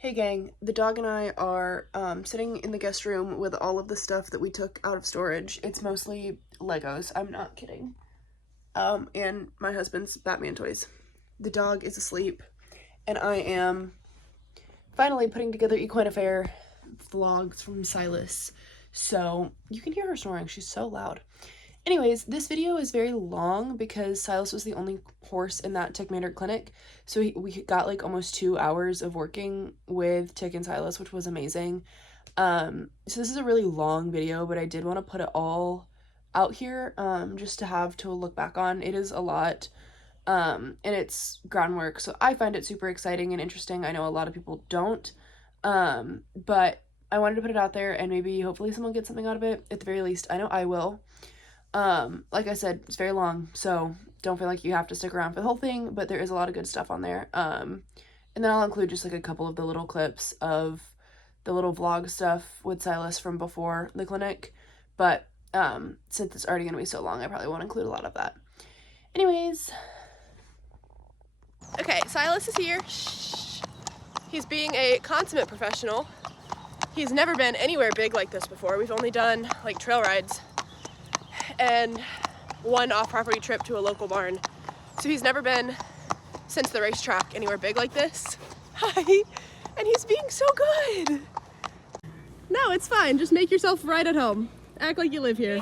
Hey gang, the dog and I are sitting in the guest room with all of the stuff that we took out of storage. It's mostly Legos, I'm not kidding. And my husband's Batman toys. The dog is asleep, and I am finally putting together Equine Affair vlogs from Silas. So you can hear her snoring, she's so loud. Anyways, this video is very long because Silas was the only horse in that Tik Maynard clinic. So we got like almost 2 hours of working with Tik and Silas, which was amazing. So this is a really long video, but I did want to put it all out here just to have to look back on. It is a lot and it's groundwork, so I find it super exciting and interesting. I know a lot of people don't, but I wanted to put it out there and maybe hopefully someone gets something out of it. At the very least, I know I will. Like I said, it's very long, so don't feel like you have to stick around for the whole thing, but there is a lot of good stuff on there. And then I'll include just like a couple of the little clips of the little vlog stuff with Silas from before the clinic, but since it's already gonna be so long, I probably won't include a lot of that. Anyways. Okay, Silas is here. Shh. He's being a consummate professional. He's never been anywhere big like this before. We've only done like trail rides and one off-property trip to a local barn. So he's never been, since the racetrack, anywhere big like this. Hi, and he's being so good. No, it's fine. Just make yourself right at home. Act like you live here.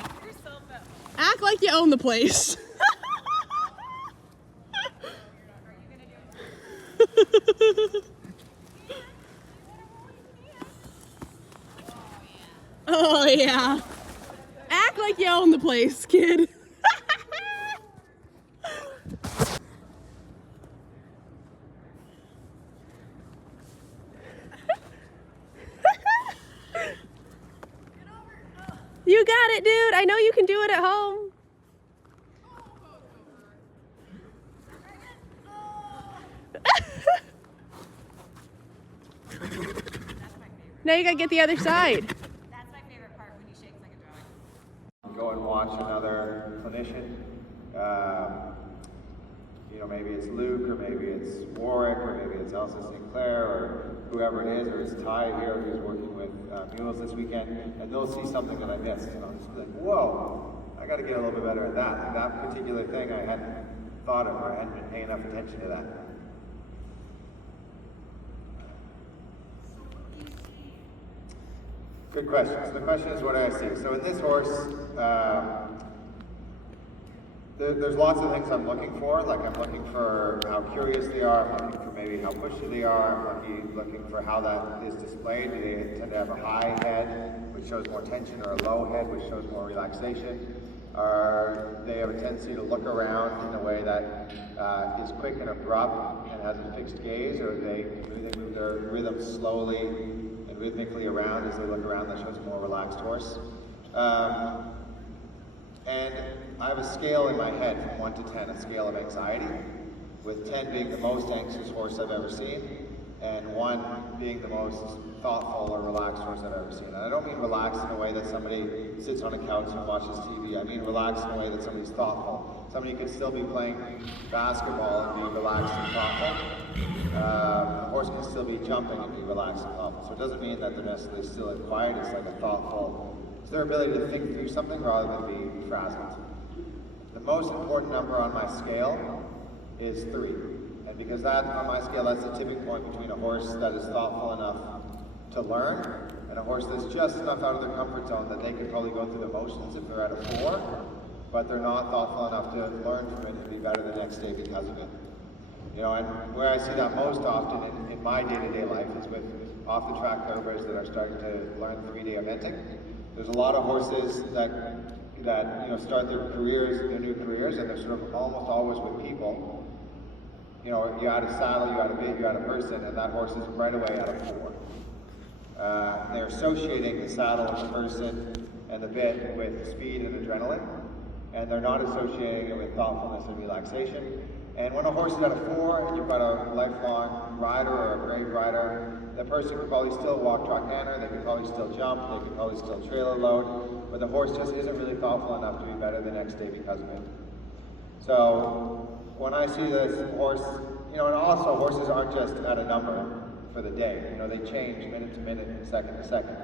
Act like you own the place. Oh yeah. Act like you own the place, kid. You got it, dude. I know you can do it at home. Now you gotta get the other side. That's my favorite part, when he shakes like a dog. Go and watch another clinician. Maybe it's Luke, or maybe it's Warwick, or maybe it's Elsa Sinclair, or whoever it is, or it's Ty here who's working with mules this weekend, and they'll see something that I missed, and I'll just be like, whoa, I got to get a little bit better at that. Like that particular thing I hadn't thought of, or I hadn't been paying enough attention to that. Good question. So the question is, what do I see? So in this horse, there's lots of things I'm looking for. Like I'm looking for how curious they are. I'm looking for maybe how pushy they are. I'm looking for how that is displayed. Do they tend to have a high head, which shows more tension, or a low head, which shows more relaxation? Or they have a tendency to look around in a way that is quick and abrupt and has a fixed gaze, or do they move their rhythm slowly and rhythmically around as they look around? That shows a more relaxed horse. And I have a scale in my head from 1 to 10, a scale of anxiety, with 10 being the most anxious horse I've ever seen, and 1 being the most thoughtful or relaxed horse I've ever seen. And I don't mean relaxed in a way that somebody sits on a couch and watches TV. I mean relaxed in a way that somebody's thoughtful. Somebody could still be playing basketball and be relaxed and thoughtful. A horse can still be jumping and be relaxed and thoughtful. So it doesn't mean that they're necessarily still and quiet. It's like a thoughtful, it's their ability to think through something rather than be frazzled. The most important number on my scale is 3. And because that, on my scale, that's the tipping point between a horse that is thoughtful enough to learn and a horse that's just enough out of their comfort zone that they can probably go through the motions if they're at a 4, but they're not thoughtful enough to learn from it and be better the next day because of it. And where I see that most often in my day-to-day life is with off-the-track thoroughbreds that are starting to learn 3-day eventing. There's a lot of horses that start their new careers, and they're sort of almost always with people. You add a saddle, you add a bit, you add a person, and that horse is right away at a 4. They're associating the saddle and the person and the bit with speed and adrenaline, and they're not associating it with thoughtfulness and relaxation. And when a horse is at a 4, and you've got a lifelong rider or a brave rider, that person could probably still walk track manner, they could probably still jump, they could probably still trailer load, but the horse just isn't really thoughtful enough to be better the next day because of it. So when I see this horse, and also horses aren't just at a number. for the day. You know, they change minute to minute and second to second.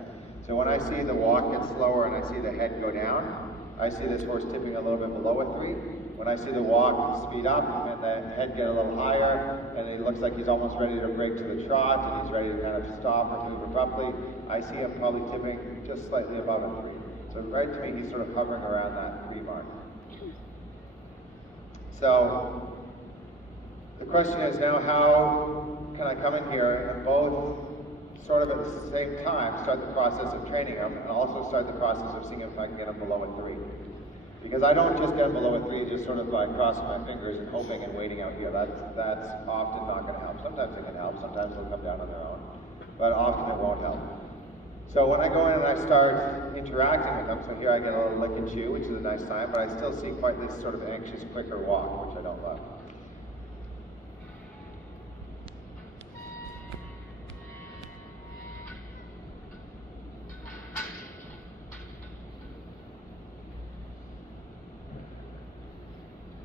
So when I see the walk get slower and I see the head go down, I see this horse tipping a little bit below a 3. When I see the walk speed up and the head get a little higher and it looks like he's almost ready to break to the trot and he's ready to kind of stop or move abruptly, I see him probably tipping just slightly above a 3. So right to me, he's sort of hovering around that 3 mark. So the question is now, how can I come in here and both sort of at the same time start the process of training him and also start the process of seeing if I can get him below a 3? Because I don't just get him below a 3 just sort of by crossing my fingers and hoping and waiting out here. That's often not going to help. Sometimes it can help, sometimes they'll come down on their own, but often it won't help. So when I go in and I start interacting with them, so here I get a little lick and chew, which is a nice sign, but I still see quite this sort of anxious, quicker walk, which I don't love.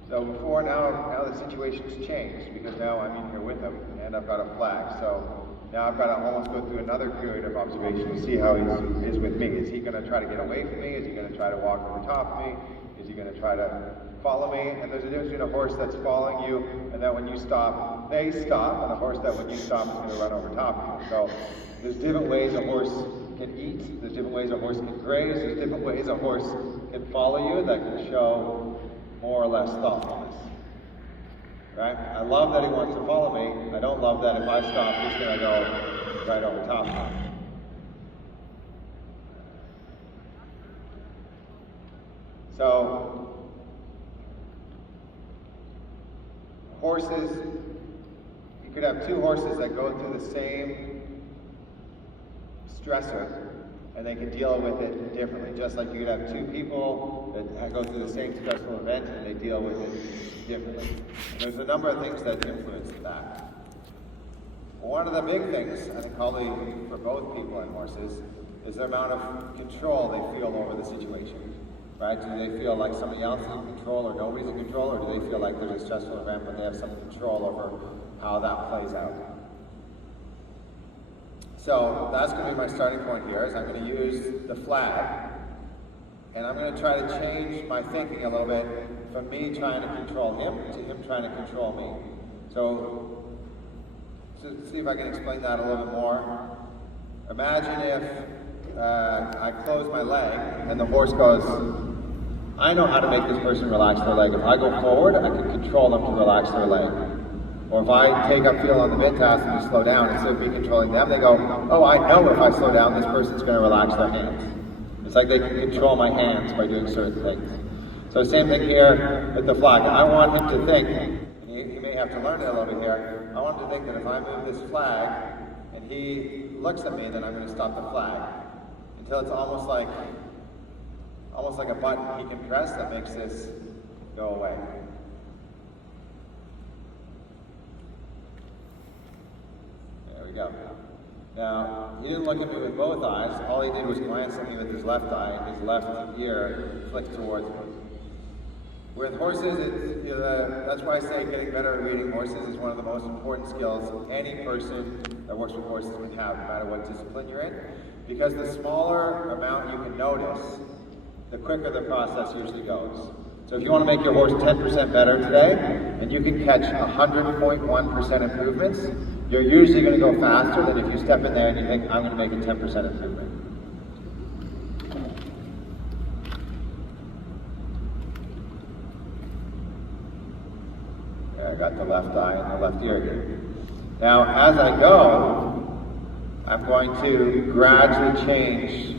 So before now the situation's changed because now I'm in here with him and I've got a flag. So now I've got to almost go through another period of observation to see how he is with me. Is he going to try to get away from me? Is he going to try to walk over top of me? Is he going to try to follow me? And there's a difference between a horse that's following you and that when you stop, they stop, and a horse that when you stop is going to run over top of you. So there's different ways a horse can eat. There's different ways a horse can graze. There's different ways a horse can follow you that can show more or less thoughtfulness. Right? I love that he wants to follow me. I don't love that if I stop, he's going to go right over top of me. So, horses, you could have 2 horses that go through the same stressor and they can deal with it differently. Just like you could have 2 people that go through the same stressful event and they deal with it differently. And there's a number of things that influence that. One of the big things, I think probably for both people and horses, is the amount of control they feel over the situation. Right? Do they feel like somebody else is in control or nobody's in control, or do they feel like there's a stressful event but they have some control over how that plays out? So that's going to be my starting point here, is I'm going to use the flag, and I'm going to try to change my thinking a little bit from me trying to control him to him trying to control me. So see if I can explain that a little bit more. Imagine if I close my leg and the horse goes, I know how to make this person relax their leg. If I go forward, I can control them to relax their leg. Or if I take up feel on the mid task and just slow down, instead of me controlling them, they go, oh, I know if I slow down, this person's going to relax their hands. It's like they can control my hands by doing certain things. So same thing here with the flag. I want him to think, and he may have to learn it a little bit here, I want him to think that if I move this flag and he looks at me, then I'm going to stop the flag. Until it's almost like a button he can press that makes this go away. There we go. Now, he didn't look at me with both eyes. All he did was glance at me with his left eye, and his left ear flicked towards me. With horses, that's why I say getting better at reading horses is one of the most important skills any person that works with horses can have, no matter what discipline you're in. Because the smaller amount you can notice, the quicker the process usually goes. So if you want to make your horse 10% better today, and you can catch 100.1% improvements, you're usually going to go faster than if you step in there and you think, I'm going to make a 10% improvement. There, I got the left eye and the left ear here. Now, as I go, I'm going to gradually change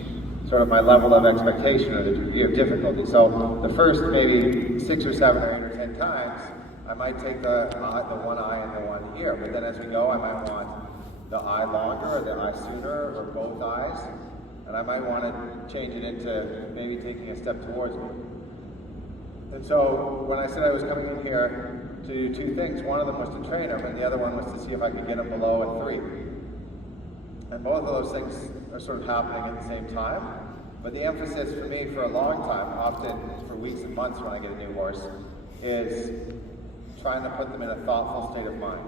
sort of my level of expectation or the degree of difficulty. So the first maybe 6 or 7 or 8 or 10 times, I might take the one eye and the one ear, but then as we go, I might want the eye longer or the eye sooner or both eyes, and I might want to change it into maybe taking a step towards me. And so when I said I was coming in here to do 2 things, one of them was to train him, and the other one was to see if I could get him below a 3. And both of those things are sort of happening at the same time. But the emphasis for me for a long time, often for weeks and months when I get a new horse, is trying to put them in a thoughtful state of mind.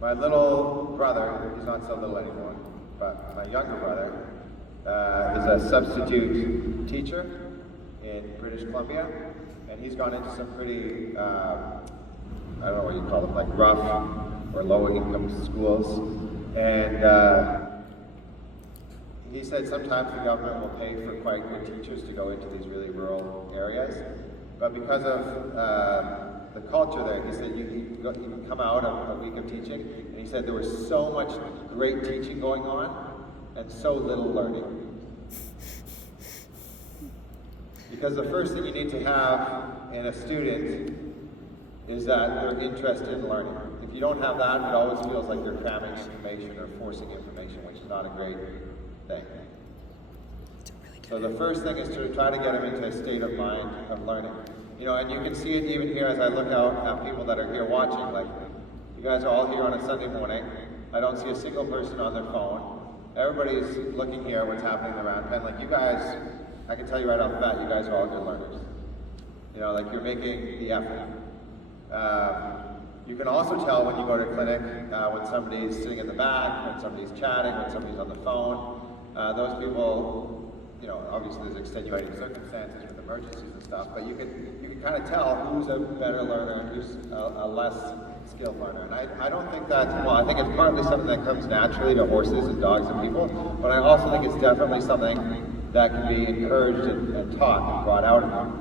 My little brother, he's not so little anymore, but my younger brother is a substitute teacher in British Columbia, and he's gone into some pretty, I don't know what you call them, like rough or low income schools. And he said sometimes the government will pay for quite good teachers to go into these really rural areas, but because of the culture there, he said he'd come out of a week of teaching, and he said there was so much great teaching going on and so little learning. Because the first thing you need to have in a student is that they're interested in learning. If you don't have that, it always feels like you're cramming information or forcing information, which is not a great thing. So the first thing is to try to get them into a state of mind of learning. You know, and you can see it even here as I look out at people that are here watching. Like, you guys are all here on a Sunday morning. I don't see a single person on their phone. Everybody's looking here at what's happening around Penn. Like, you guys, I can tell you right off the bat, you guys are all good learners. You know, like, you're making the effort. You can also tell when you go to a clinic, when somebody's sitting in the back, when somebody's chatting, when somebody's on the phone. Those people, you know, obviously there's extenuating circumstances with emergencies and stuff, but you can kind of tell who's a better learner and who's a less skilled learner. And I don't think that's, well, I think it's partly something that comes naturally to horses and dogs and people, but I also think it's definitely something that can be encouraged and taught and brought out of them.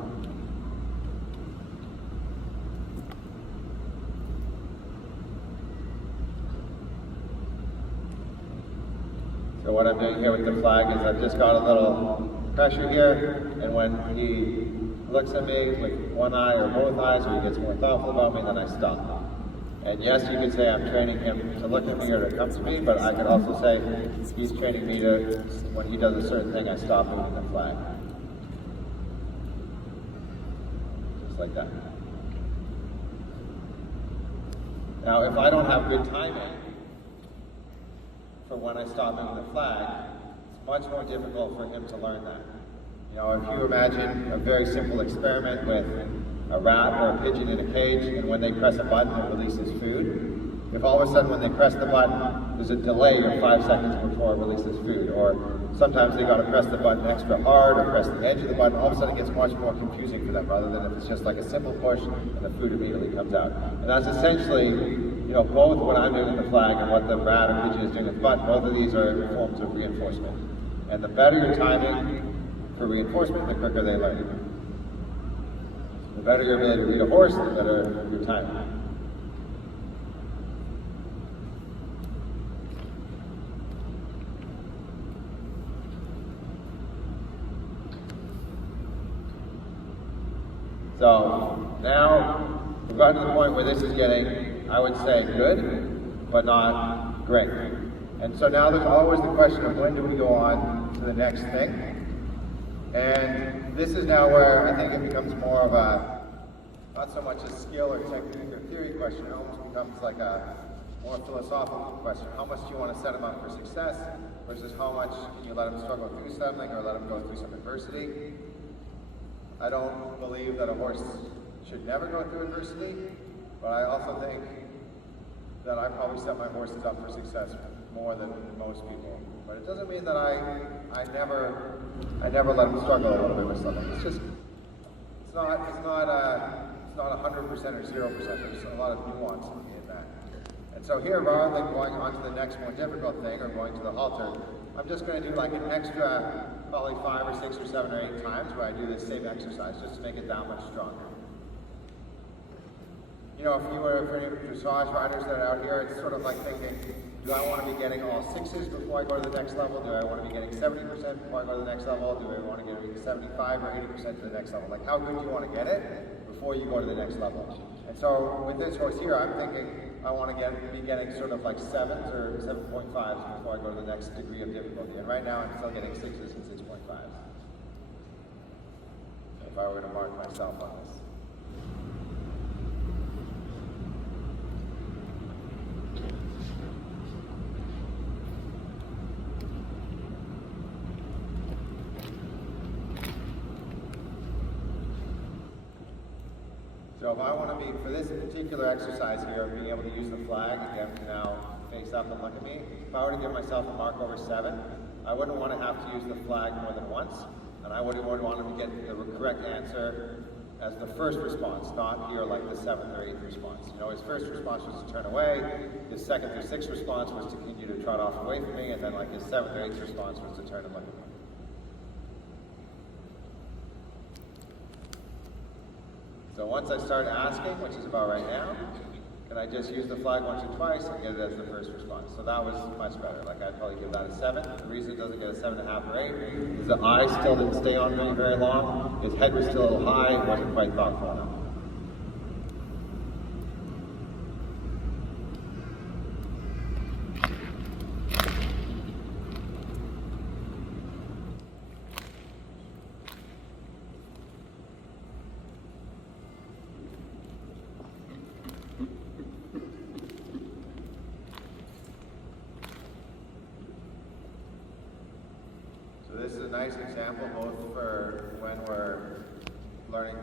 So what I'm doing here with the flag is I've just got a little pressure here, and when he looks at me with one eye or both eyes, or he gets more thoughtful about me, then I stop. And yes, you could say I'm training him to look at me or to come to me, but I could also say he's training me to, when he does a certain thing, I stop moving the flag. Just like that. Now, if I don't have good timing for when I stop moving the flag, it's much more difficult for him to learn that. You know, if you imagine a very simple experiment with a rat or a pigeon in a cage, and when they press a button, it releases food. If all of a sudden when they press the button, there's a delay of 5 seconds before it releases food, or sometimes they got to press the button extra hard or press the edge of the button, all of a sudden it gets much more confusing for them, rather than if it's just like a simple push and the food immediately comes out. And that's essentially, you know, both what I'm doing with the flag and what the rat or pigeon is doing with the button, both of these are forms of reinforcement. And the better your timing for reinforcement, the quicker they learn. The better your ability to read a horse, the better your timing. So now we've gotten to the point where this is getting, I would say, good, but not great. And so now there's always the question of when do we go on to the next thing? And this is now where I think it becomes more of a, not so much a skill or technique or theory question, it almost becomes like a more philosophical question. How much do you want to set them up for success versus how much can you let them struggle through something or let them go through some adversity? I don't believe that a horse should never go through adversity, but I also think that I probably set my horses up for success more than most people. But it doesn't mean that I never let them struggle a little bit with something. It's just, it's not 100% or 0%. There's a lot of nuance in that. And so here, rather than going on to the next more difficult thing or going to the halter, I'm just going to do like an extra, probably 5 or 6 or 7 or 8 times where I do this same exercise just to make it that much stronger. You know, if you were for any dressage riders that are out here, it's sort of like thinking, do I want to be getting all 6s before I go to the next level? Do I want to be getting 70% before I go to the next level? Do I want to get 75 or 80% to the next level? Like, how good do you want to get it before you go to the next level? And so with this horse here, I'm thinking I want to be getting sort of like 7s or 7.5s before I go to the next degree of difficulty. And right now I'm still getting 6s and 6.5s. If I were to mark myself on this. So So if I want to be, for this particular exercise here, being able to use the flag, again, to now face up and look at me, if I were to give myself a mark over 7, I wouldn't want to have to use the flag more than once, and I would want to get the correct answer as the first response, not here like the 7th or 8th response. You know, his first response was to turn away, his 2nd or 6th response was to continue to trot off away from me, and then like his 7th or 8th response was to turn and look at me. So once I start asking, which is about right now, can I just use the flag once or twice and get it as the first response? So that was much better. Like I'd probably give that a 7. The reason it doesn't get a 7.5 or 8 is the eyes still didn't stay on me very long. His head was still a little high. It wasn't quite thoughtful enough. This is a nice example both for when we're learning,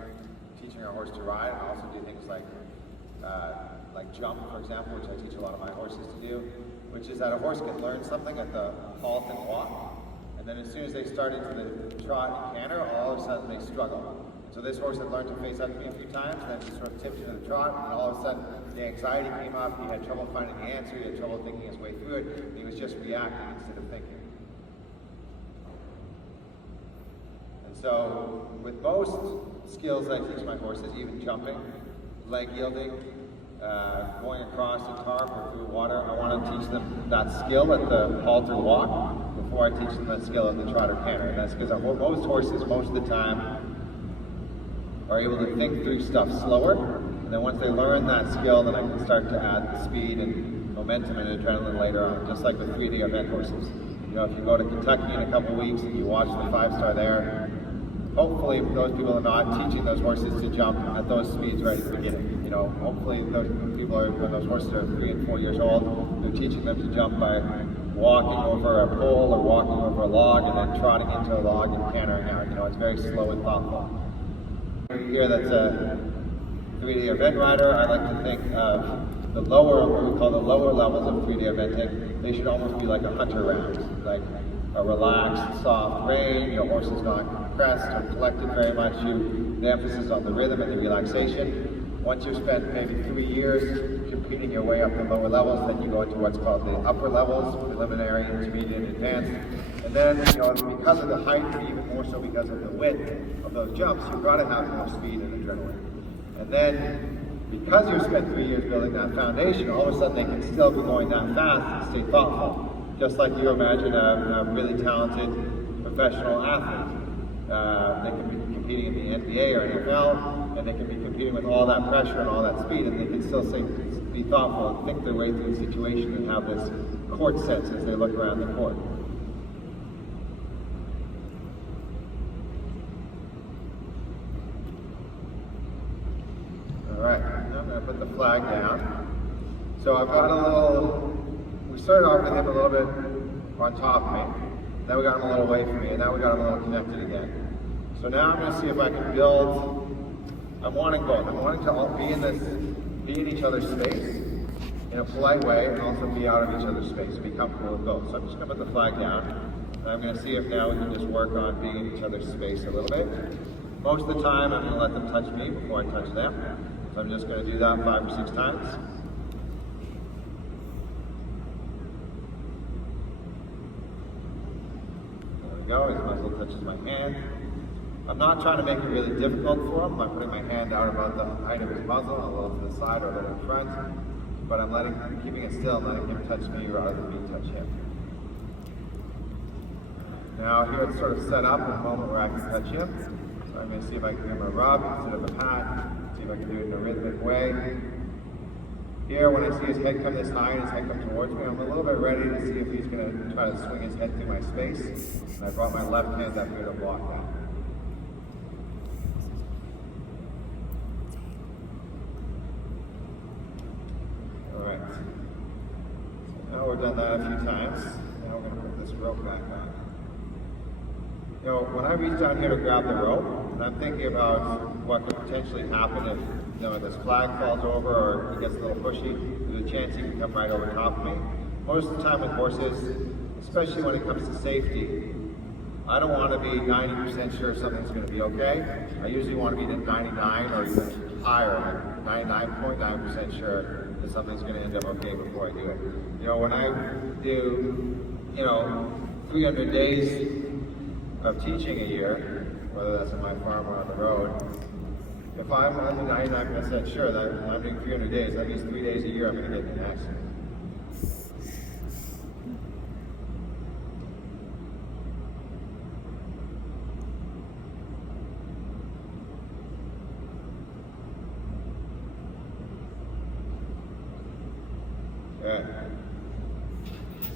teaching our horse to ride, and also do things like jump, for example, which I teach a lot of my horses to do, which is that a horse can learn something at the halt and walk, and then as soon as they start into the trot and canter, all of a sudden they struggle. So this horse had learned to face up to me a few times, and then he sort of tipped into the trot, and all of a sudden the anxiety came up, he had trouble finding the answer, he had trouble thinking his way through it, and he was just reacting instead of thinking. So with most skills I teach my horses, even jumping, leg yielding, going across a tarp or through water, I want to teach them that skill at the halt or walk before I teach them that skill at the trot or canter. And that's because most horses, most of the time, are able to think through stuff slower. And then once they learn that skill, then I can start to add the speed and momentum and adrenaline later on, just like with 3-day event horses. You know, if you go to Kentucky in a couple weeks and you watch the 5-star there, hopefully those people are not teaching those horses to jump at those speeds right at the beginning. You know, hopefully those people are, when those horses are 3 and 4 years old, they're teaching them to jump by walking over a pole or walking over a log and then trotting into a log and cantering out. You know, it's very slow and thoughtful. Here that's a 3-day event rider. I like to think of the lower, what we call the lower levels of 3-day eventing. They should almost be like a hunter round, like a relaxed, soft rein. Your horse is not pressed or collected very much. The emphasis on the rhythm and the relaxation. Once you've spent maybe 3 years competing your way up the lower levels, then you go into what's called the upper levels, preliminary, intermediate, and advanced. And then, you know, because of the height, and even more so because of the width of those jumps, you've got to have more speed and adrenaline. And then, because you've spent 3 years building that foundation, all of a sudden they can still be going that fast and stay thoughtful. Just like you imagine a really talented professional athlete. They can be competing in the NBA or NFL, and they can be competing with all that pressure and all that speed, and they can still be thoughtful and think their way through the situation and have this court sense as they look around the court. Alright, now I'm going to put the flag down. So I've got a little, we started off with him a little bit on top of me, then we got him a little away from me, and now we got him a little connected again. So now I'm going to see if I can build, I'm wanting both. I'm wanting to all be in each other's space in a polite way, and also be out of each other's space, be comfortable with both. So I'm just going to put the flag down, and I'm going to see if now we can just work on being in each other's space a little bit. Most of the time I'm going to let them touch me before I touch them. So I'm just going to do that 5 or 6 times. There we go, his muzzle touches my hand. I'm not trying to make it really difficult for him by putting my hand out about the height of his muzzle, a little to the side or a little in front, but I'm keeping it still and letting him touch me rather than me touch him. Now here it's sort of set up in a moment where I can touch him. So I'm going to see if I can give him a rub instead of a pat, see if I can do it in a rhythmic way. Here, when I see his head come this high and his head come towards me, I'm a little bit ready to see if he's going to try to swing his head through my space. And I brought my left hand up here to block that. Alright. So now we've done that a few times. Now we're going to put this rope back on. You know, when I reach down here to grab the rope, and I'm thinking about what could potentially happen if if this flag falls over or he gets a little pushy, there's a chance he can come right over top of me. Most of the time with horses, especially when it comes to safety, I don't want to be 90% sure something's going to be okay. I usually want to be 99 or even higher, like 99.9% sure that something's going to end up okay before I do it. When I do, 300 days of teaching a year, whether that's on my farm or on the road, if I'm only 99% sure that when I'm doing 300 days, that means 3 days a year I'm going to get in an accident. Okay.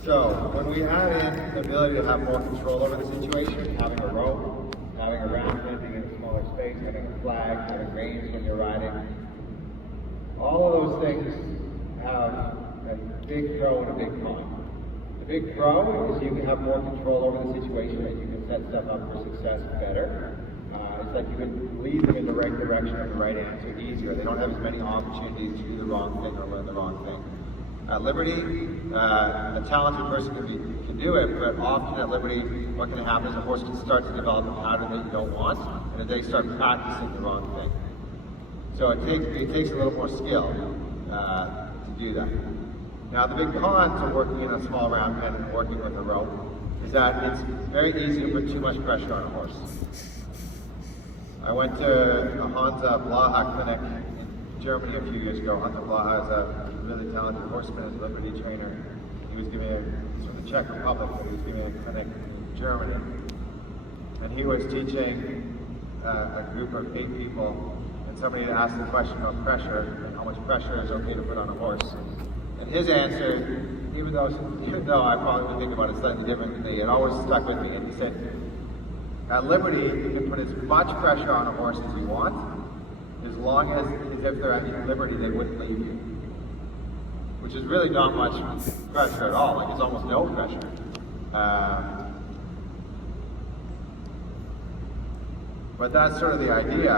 So when we add in the ability to have more control over the situation, having a rope, having a round pin, being in a smaller space, having a flag, having reins when you're riding, all of those things have a big pro and a big con. The big pro is you can have more control over the situation and you can set stuff up for success better. It's like you can lead them in the right direction or the right answer easier. They don't have as many opportunities to do the wrong thing or learn the wrong thing. At Liberty, a talented person can do it, but often at Liberty, what can happen is a horse can start to develop a pattern that you don't want, and then they start practicing the wrong thing. So it takes a little more skill to do that. Now, the big cons of working in a small round pen and working with a rope is that it's very easy to put too much pressure on a horse. I went to a Hansa Blaha clinic in Germany a few years ago. Hansa Blaha is a really talented horseman and Liberty trainer. He was giving he's from the Czech Republic, but he was giving a clinic in Germany. And he was teaching a group of 8 people, and somebody had asked the question about pressure, and how much pressure is okay to put on a horse. And his answer, even though I probably would think about it slightly different than me, it always stuck with me. And he said, at Liberty, you can put as much pressure on a horse as you want, as long as if they're at Liberty, they wouldn't leave you. Which is really not much pressure at all, like it's almost no pressure. But that's sort of the idea.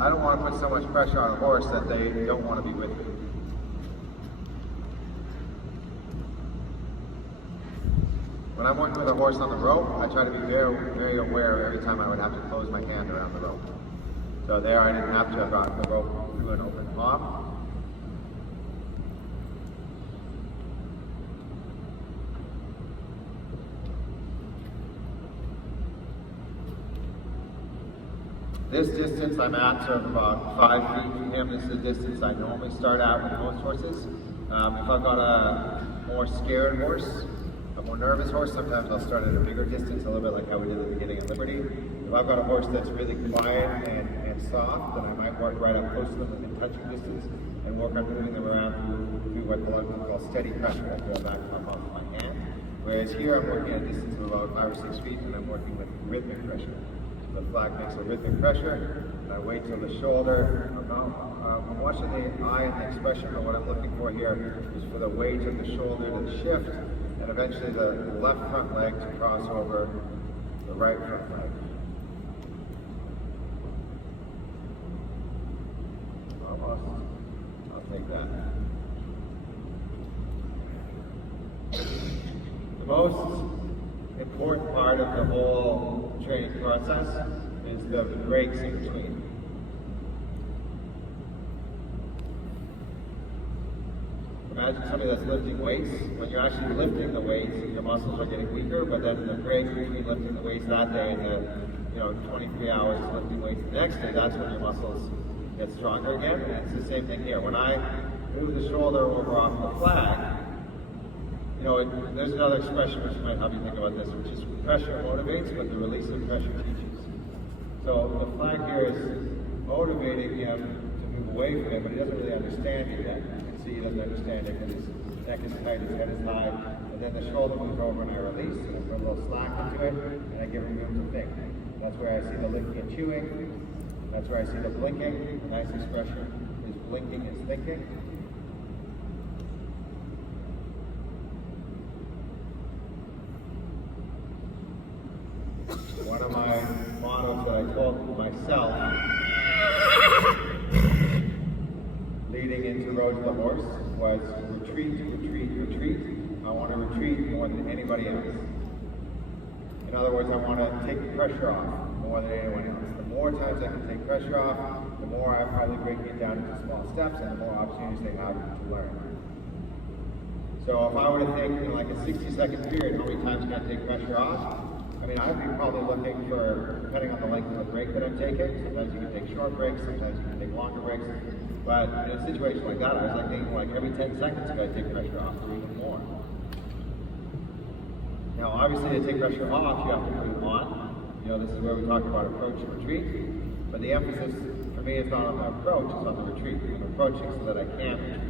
I don't want to put so much pressure on a horse that they don't want to be with me. When I'm working with a horse on the rope, I try to be very, very aware every time I would have to close my hand around the rope. So there I didn't have to have got the rope through an open palm. This distance I'm at, sort of about 5 feet from him, this is the distance I normally start out with most horses. If I've got a more scared horse, a more nervous horse, sometimes I'll start at a bigger distance, a little bit like how we did at the beginning of Liberty. If I've got a horse that's really quiet and soft, then I might work right up close to them within touching distance and work on moving them around through what we call steady pressure, like going back and off my hand. Whereas here I'm working at a distance of about 5 or 6 feet and I'm working with rhythmic pressure. The flag makes a rhythmic pressure, and I wait till the shoulder. I'm watching the eye and the expression, but what I'm looking for here is for the weight of the shoulder to shift, and eventually the left front leg to cross over the right front leg. Almost. I'll take that. The most important part of the whole training process is the breaks in between. Imagine somebody that's lifting weights. When you're actually lifting the weights, your muscles are getting weaker, but then the break between lifting the weights that day and the 23 hours lifting weights the next day, that's when your muscles get stronger again. And it's the same thing here. When I move the shoulder over off the flag, there's another expression which might help you think about this, which is pressure motivates, but the release of pressure teaches. So the flag here is motivating him to move away from it, but he doesn't really understand it yet. You can see he doesn't understand it because his neck is tight, his head is high, and then the shoulder moves over and I release, and I put a little slack into it, and I give him room to think. That's where I see the licking and chewing. That's where I see the blinking. A nice expression is blinking is thinking. One of my mottos that I told myself horse was retreat, retreat, retreat. I want to retreat more than anybody else. In other words, I want to take the pressure off more than anyone else. The more times I can take pressure off, the more I'm probably breaking it down into small steps and the more opportunities they have to learn. So if I were to think in like a 60-second period, how many times can I take pressure off? I mean, I'd be probably looking for, depending on the length of the break that I'm taking, sometimes you can take short breaks, sometimes you can take longer breaks. But in a situation like that, I was like thinking like every 10 seconds could I take pressure off or even more. Now, obviously, to take pressure off, you have to put it on. You know, this is where we talk about approach and retreat. But the emphasis for me is not on the approach, it's on the retreat. I'm approaching so that I can retreat.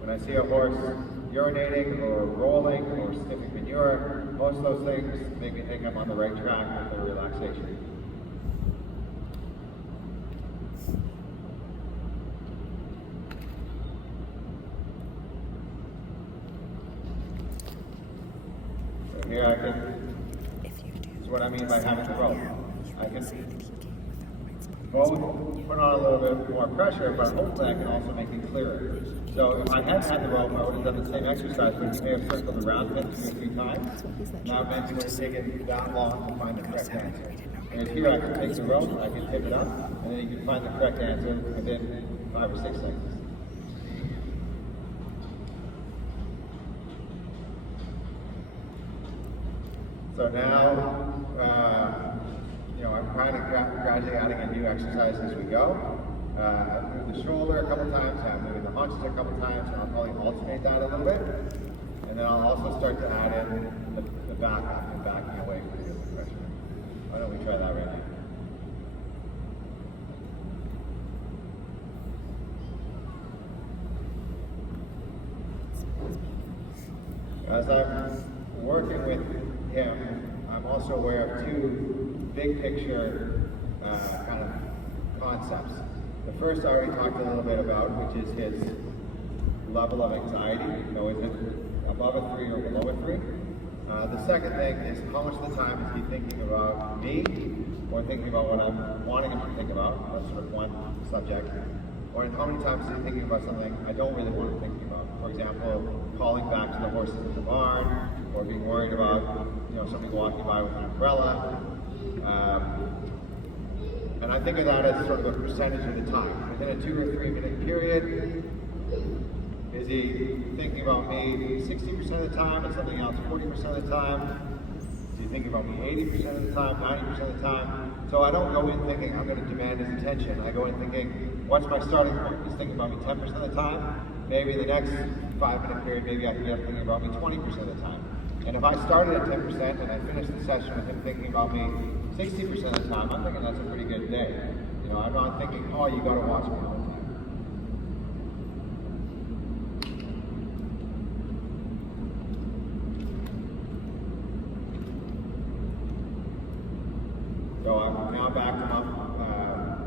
When I see a horse urinating or rolling or sniffing manure, most of those things make me think I'm on the right track with the relaxation. So here I can, this is what I mean by having the rope. I can both put on a little bit more pressure, but hopefully I can also make it clearer. So if I hadn't had the rope, I would have done the same exercise, but you may have circled around it 2 or 3 times. Now it meant it would have taken that long to find the correct answer. Whereas here I can take the rope, I can tip it up, and then you can find the correct answer within 5 or 6 seconds. So now, you know, I'm kind of gradually adding a new exercise as we go. I've moved the shoulder a couple times, I'm moving the haunches a couple times, and I'll probably alternate that a little bit. And then I'll also start to add in the back and backing away from the pressure. Why don't we try that right now. As I'm working with him, I'm also aware of 2 big picture kind of concepts. The first I already talked a little bit about, which is his level of anxiety. You know, is it above a 3 or below a 3? The second thing is how much of the time is he thinking about me or thinking about what I'm wanting him to think about? That's sort of one subject. Or how many times is he thinking about something I don't really want him thinking about? For example, calling back to the horses in the barn, or being worried about, you know, somebody walking by with an umbrella. And I think of that as sort of a percentage of the time. Within a 2 or 3 minute period, is he thinking about me 60% of the time and something else 40% of the time? Is he thinking about me 80% of the time, 90% of the time? So I don't go in thinking I'm going to demand his attention. I go in thinking, what's my starting point? He's thinking about me 10% of the time. Maybe the next 5 minute period, maybe I can get him thinking about me 20% of the time. And if I started at 10% and I finished the session with him thinking about me 60% of the time, I'm thinking that's a pretty good day. You know, I'm not thinking, oh, you got to watch me all the time. So I'm now backed him up, I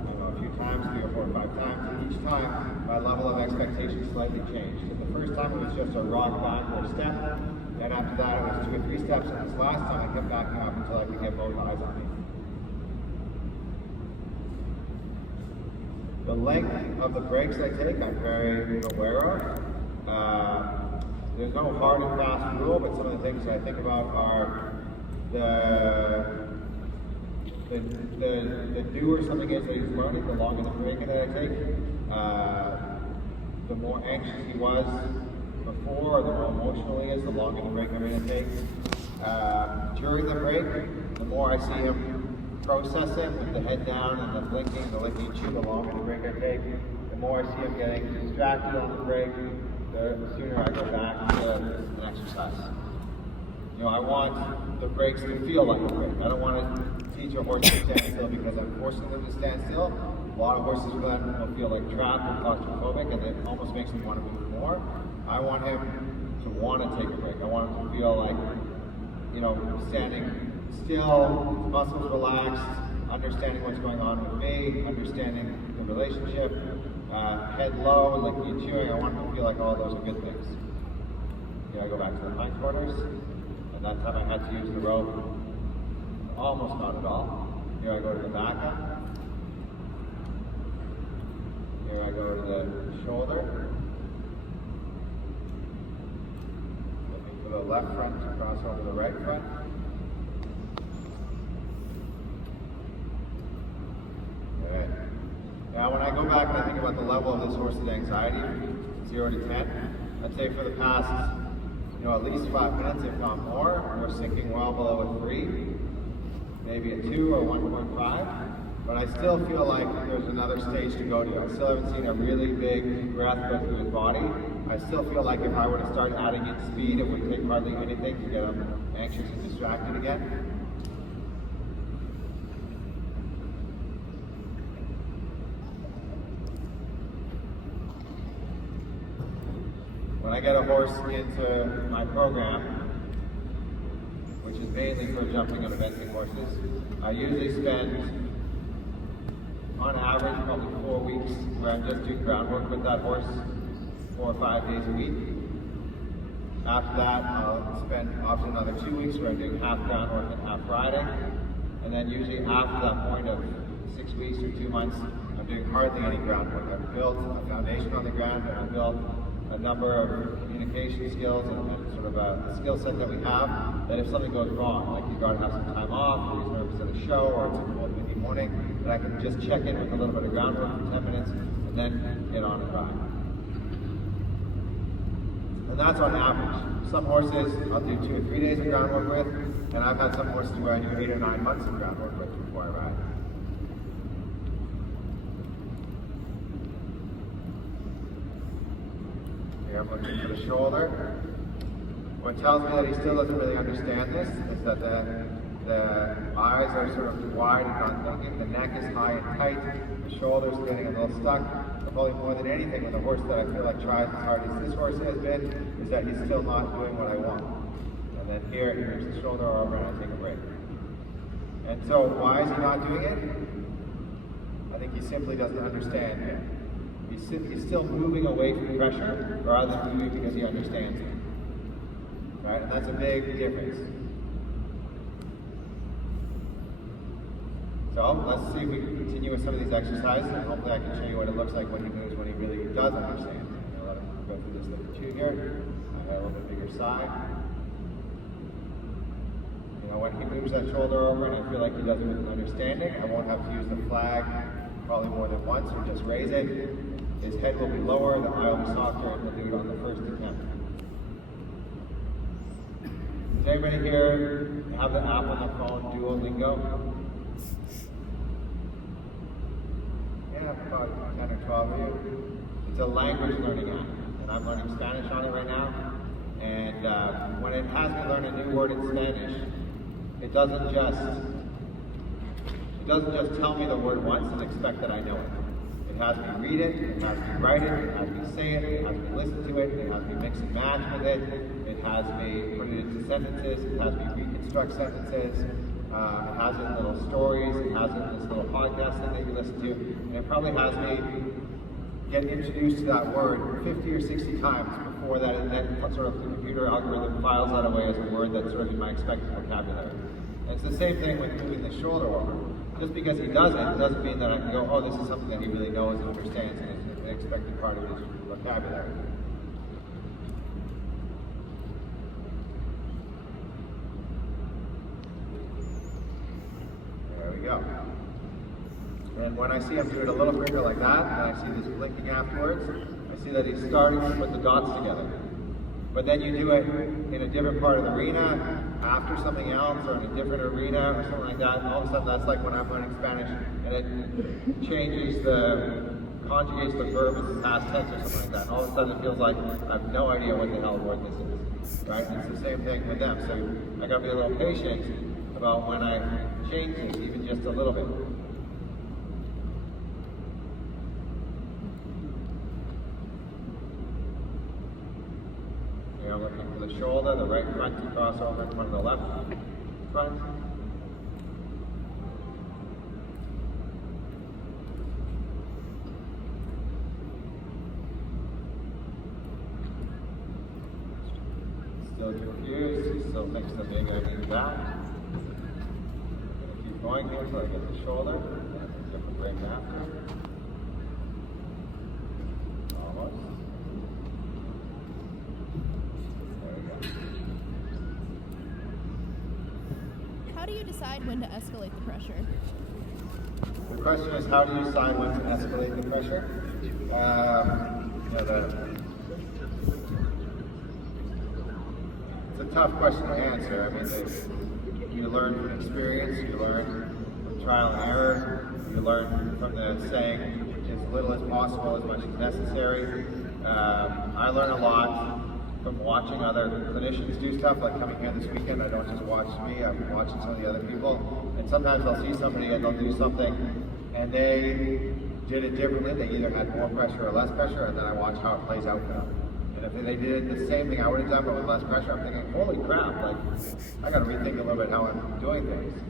don't know, a few times, 3 or 4 or 5 times. And each time, my level of expectation slightly changed. So the first time it was just a rock back or a step. Then after that, it was 2 or 3 steps. And this last time, I kept backing up until I could get both eyes on me. The length of the breaks I take, I'm very aware of. There's no hard and fast rule, but some of the things that I think about are the newer something is that he's learning, the longer the break that I take. The more anxious he was before, the more emotional he is, the longer the break I'm going to take. During the break, the more I see him processing with the head down and the blinking, the licking chew, the longer the break I take. The more I see him getting distracted on the break, the sooner I go back to an exercise. You know, I want the breaks to feel like a break. I don't want to teach a horse to stand still because I'm forcing them to stand still. A lot of horses then will feel like trapped or claustrophobic, and it almost makes them want to move more. I want him to want to take a break. I want him to feel like, you know, standing still, muscles relaxed, understanding what's going on with me, understanding the relationship, head low, licking and chewing. I want him to feel like all those are good things. Here I go back to the hindquarters, and that time I had to use the rope. Almost not at all. Here I go to the back up. Here I go to the shoulder. Looking for the left front to cross over the right front. Good. Now when I go back and I think about the level of this horse's anxiety, 0 to 10, I'd say for the past, at least 5 minutes, if not more, we're sinking well below a 3, maybe a 2 or 1.5. But I still feel like there's another stage to go to. I still haven't seen a really big breath go through his body. I still feel like if I were to start adding in speed, it would take hardly anything to get him anxious and distracted again. When I get a horse into my program, which is mainly for jumping and eventing horses, I usually spend on average, probably 4 weeks where I'm just doing groundwork with that horse 4 or 5 days a week. After that, I'll spend often another 2 weeks where I'm doing half groundwork and half riding. And then usually after that point of 6 weeks or 2 months, I'm doing hardly any groundwork. I've built a foundation on the ground, and I've built a number of communication skills and sort of a skill set that we have, that if something goes wrong, like you've got to have some time off, or he's nervous at a show, or it's a cold windy morning, that I can just check in with a little bit of groundwork for 10 minutes and then get on and ride. And that's on average. Some horses I'll do 2 or 3 days of groundwork with, and I've had some horses where I do 8 or 9 months of groundwork with before I ride. Here I'm looking for the shoulder. What tells me that he still doesn't really understand this is that the eyes are sort of wide and not thinking, the neck is high and tight, the shoulder's getting a little stuck. But probably more than anything with a horse that I feel like tries as hard as this horse has been, is that he's still not doing what I want. And then here's the shoulder over, and I take a break. And so why is he not doing it? I think he simply doesn't understand yet. He's still moving away from pressure rather than moving because he understands it. Right? And that's a big difference. So let's see if we can continue with some of these exercises, and hopefully I can show you what it looks like when he moves, when he really does understand. I'll let him go through this little tune here. I got a little bit bigger side. When he moves that shoulder over and I feel like he does it with an understanding, I won't have to use the flag probably more than once, or just raise it. His head will be lower, the eye will be softer, and he'll do it on the first attempt. Does anybody here have the app on the phone, Duolingo? Yeah, about 10 or 12 of you. It's a language learning app, and I'm learning Spanish on it right now. And when it has me learn a new word in Spanish, it doesn't just tell me the word once and expect that I know it. It has me read it, it has me write it, it has me say it, it has me listen to it, it has me mix and match with it, it has me put it into sentences, it has me reconstruct sentences, it has it in little stories, it has it in this little podcast thing that you listen to, and it probably has me get introduced to that word 50 or 60 times before that, and then sort of the computer algorithm files that away as a word that's sort of in my expected vocabulary. And it's the same thing with moving the shoulder over. Just because he does it doesn't mean that I can go, oh, this is something that he really knows and understands and is an expected part of his vocabulary. There we go. And when I see him do it a little quicker like that, and I see this blinking afterwards, I see that he's starting to put the dots together. But then you do it in a different part of the arena, after something else, or in a different arena, or something like that, and all of a sudden that's like when I'm learning Spanish, and it conjugates the verb into past tense or something like that, and all of a sudden it feels like I have no idea what the hell word this is, right? And it's the same thing with them, so I gotta be a little patient about when I change this, even just a little bit. I'm looking for the shoulder, the right front to cross over in front of the left front. Still confused, he still thinks that maybe I need that. I'm going to keep going here until I get the shoulder, and a different break after. do you decide when to escalate the pressure? The question is, how do you decide when to escalate the pressure? It's a tough question to answer. I mean, you learn from experience, you learn from trial and error, you learn from the saying, as little as possible, as much as necessary. I learn a lot from watching other clinicians do stuff, like coming here this weekend. I don't just watch me, I'm watching some of the other people. And sometimes I'll see somebody and they'll do something and they did it differently. They either had more pressure or less pressure, and then I watch how it plays out for them. And if they did the same thing I would have done but with less pressure, I'm thinking, holy crap, like, I gotta rethink a little bit how I'm doing things.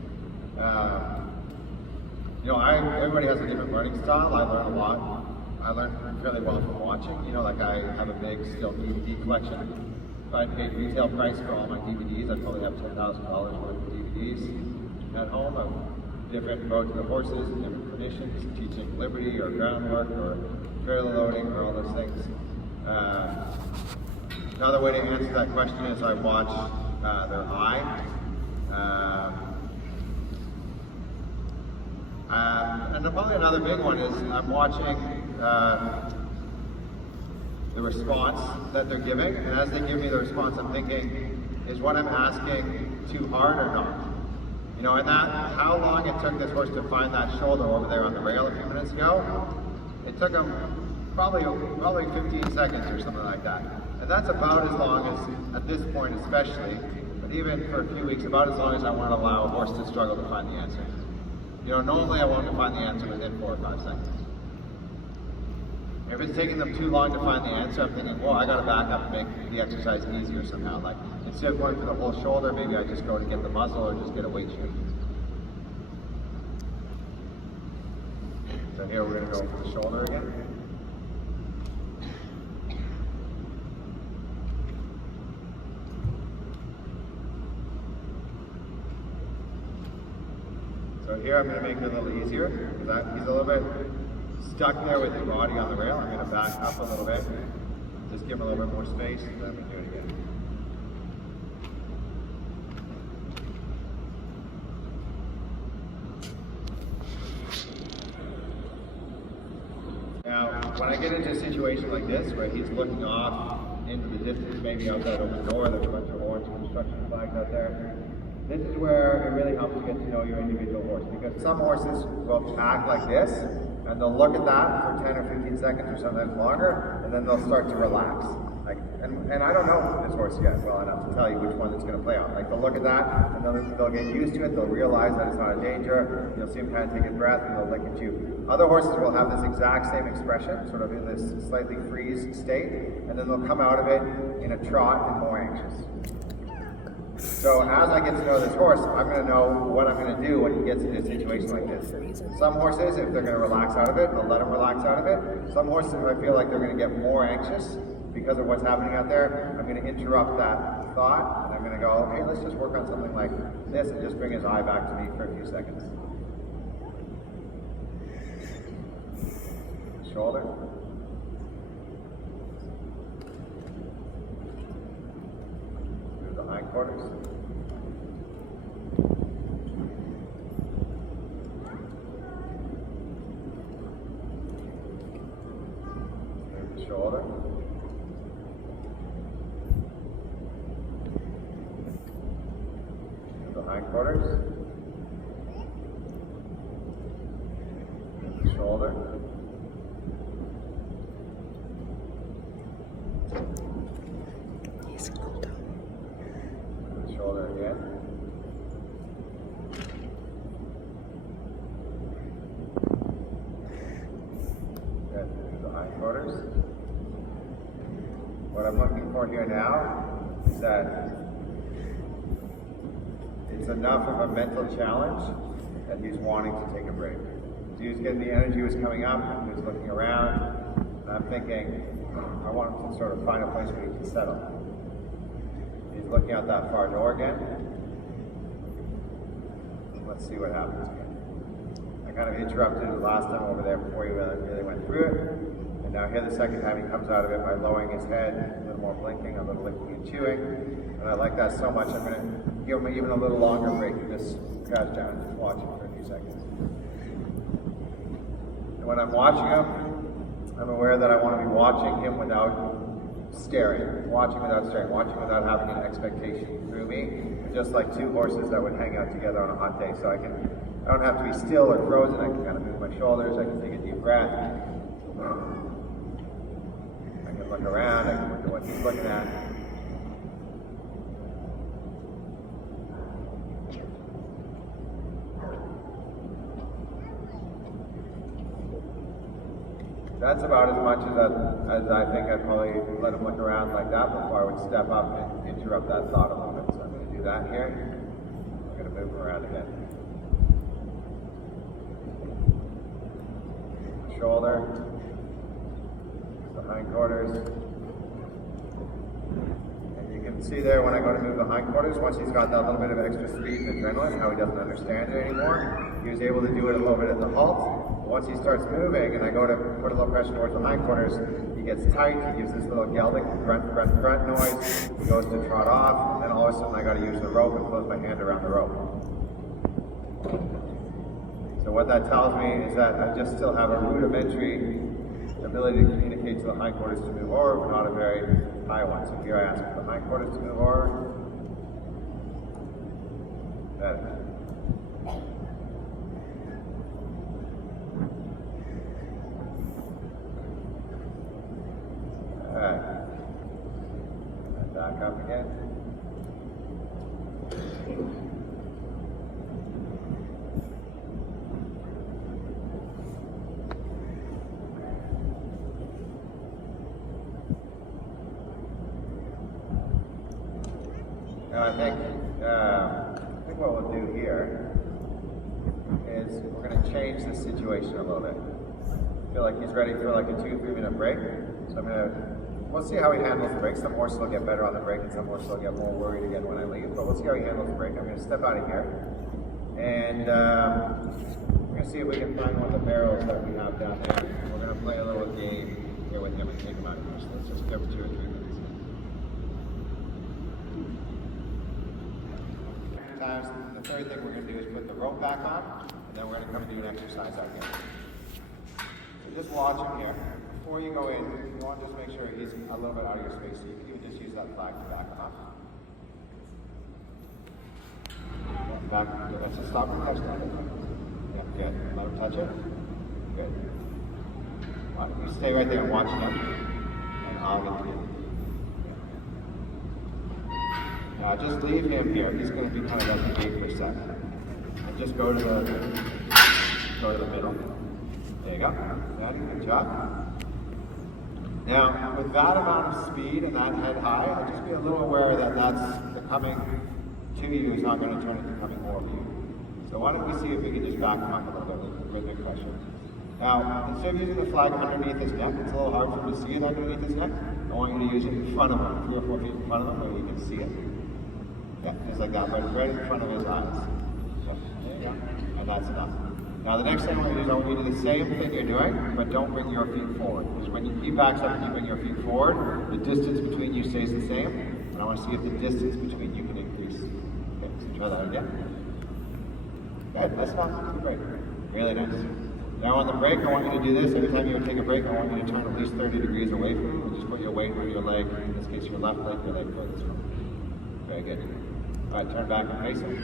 Everybody has a different learning style. I learn a lot. I learn fairly well from watching. Like I have a big still DVD collection. If I paid retail price for all my DVDs, I'd probably have $10,000 worth of DVDs at home of different road to the horses, different clinicians, teaching liberty or groundwork or trailer loading or all those things. Another way to answer that question is I watch their eye. And probably another big one is I'm watching the response that they're giving, and as they give me the response, I'm thinking, is what I'm asking too hard or not? And that, how long it took this horse to find that shoulder over there on the rail a few minutes ago, it took him probably 15 seconds or something like that. And that's about as long as, at this point especially, but even for a few weeks, about as long as I want to allow a horse to struggle to find the answer. Normally I want to find the answer within 4 or 5 seconds. If it's taking them too long to find the answer, I'm thinking, well, I got to back up and make the exercise easier somehow. Like, instead of going for the whole shoulder, maybe I just go to get the muzzle or just get a weight shoot. So here we're going to go for the shoulder again. So here I'm going to make it a little easier, because he's a little bit stuck there with his body on the rail. I'm going to back up a little bit, just give him a little bit more space, and then we do it again. Now, when I get into a situation like this, where he's looking off into the distance, maybe out that open door, there's a bunch of orange construction flags out there, this is where it really helps to get to know your individual horse, because some horses will act like this, and they'll look at that for 10 or 15 seconds or sometimes longer, and then they'll start to relax. And I don't know this horse yet well enough to tell you which one it's going to play on. Like, they'll look at that, and they'll get used to it, they'll realize that it's not a danger, you'll see him kind of take a breath, and they'll lick at you. Other horses will have this exact same expression, sort of in this slightly freeze state, and then they'll come out of it in a trot and more anxious. So as I get to know this horse, I'm going to know what I'm going to do when he gets into a situation like this. Some horses, if they're going to relax out of it, they'll let him relax out of it. Some horses, if I feel like they're going to get more anxious because of what's happening out there, I'm going to interrupt that thought, and I'm going to go, hey, let's just work on something like this, and just bring his eye back to me for a few seconds. Shoulder. The hindquarters. Move the shoulder. Move the hindquarters. Move the shoulder. Shoulder again. Good. Move the hindquarters. What I'm looking for here now is that it's enough of a mental challenge that he's wanting to take a break. So he was getting the energy was coming up, he was looking around, and I'm thinking, I want him to sort of find a place where he can settle. He's looking out that far door again. Let's see what happens again. I kind of interrupted it last time over there before he really went through it. And now here the second time he comes out of it by lowering his head, a little more blinking, a little licking and chewing. And I like that so much, I'm going to give him even a little longer break and just crouch down and just watch him for a few seconds. And when I'm watching him, I'm aware that I want to be watching him without staring, watching without having an expectation through me. Just like two horses that would hang out together on a hot day. So I don't have to be still or frozen. I can kind of move my shoulders. I can take a deep breath. I can look around. I can look at what he's looking at. That's about as much as I think I'd probably let him look around like that before I would step up and interrupt that thought a little bit. So I'm going to do that here. I'm going to move him around again. Shoulder, the hindquarters. And you can see there when I go to move the hindquarters, once he's got that little bit of extra speed and adrenaline, how he doesn't understand it anymore, he was able to do it a little bit at the halt. Once he starts moving and I go to put a little pressure towards the hindquarters, he gets tight, he gives this little gelding grunt, grunt, grunt noise, he goes to trot off, and then all of a sudden I got to use the rope and close my hand around the rope. So what that tells me is that I just still have a rudimentary ability to communicate to the hindquarters to move forward, but not a very high one. So here I ask for the hindquarters to move forward. Better. Alright. And back up again. Now I think what we'll do here is we're going to change the situation a little bit. I feel like he's ready for like a 2-3 minute break. So we'll see how he handles the break. Some horses will get better on the break and some horses will get more worried again when I leave. But we'll see how he handles the break. I'm going to step out of here. And we're going to see if we can find one of the barrels that we have down there. And we're going to play a little game here with him and take him out of here. So let's just give him 2 or 3 minutes. Times. The third thing we're going to do is put the rope back on, and then we're going to come and do an exercise out here. So just watch him here. Before you go in, you want to just make sure he's a little bit out of your space, so you can even just use that flag to back him up. Back, let's just stop and touch that. Yeah, good. Let him touch it. Good. Right, you stay right there and watch him, and I'll get the Now just leave him here. He's going to be kind of at the gate for a second. And just go to the middle. There you go. Good job. Now, with that amount of speed and that head high, I'll just be a little aware that the coming to you is not going to turn into coming more of you. So why don't we see if we can just back him up a little bit with rhythmic pressure. Now, instead of using the flag underneath his neck, it's a little hard for him to see it underneath his neck. I want you to use it in front of him, 3 or 4 feet in front of him where you can see it. Yeah, just like that, right in front of his eyes. So, there you go. And that's enough. Now the next thing I want you to do is I want you to do the same thing you're doing, but don't bring your feet forward. Because when he backs up and you bring your feet forward, the distance between you stays the same. And I want to see if the distance between you can increase. Okay, so try that again. Good, that's enough. Great. Really nice. Now on the break, I want you to do this. Every time you would take a break, I want you to turn at least 30 degrees away from you. And just put your weight on your leg, in this case your left leg, your leg furthest from you. Very good. All right, turn back and face him.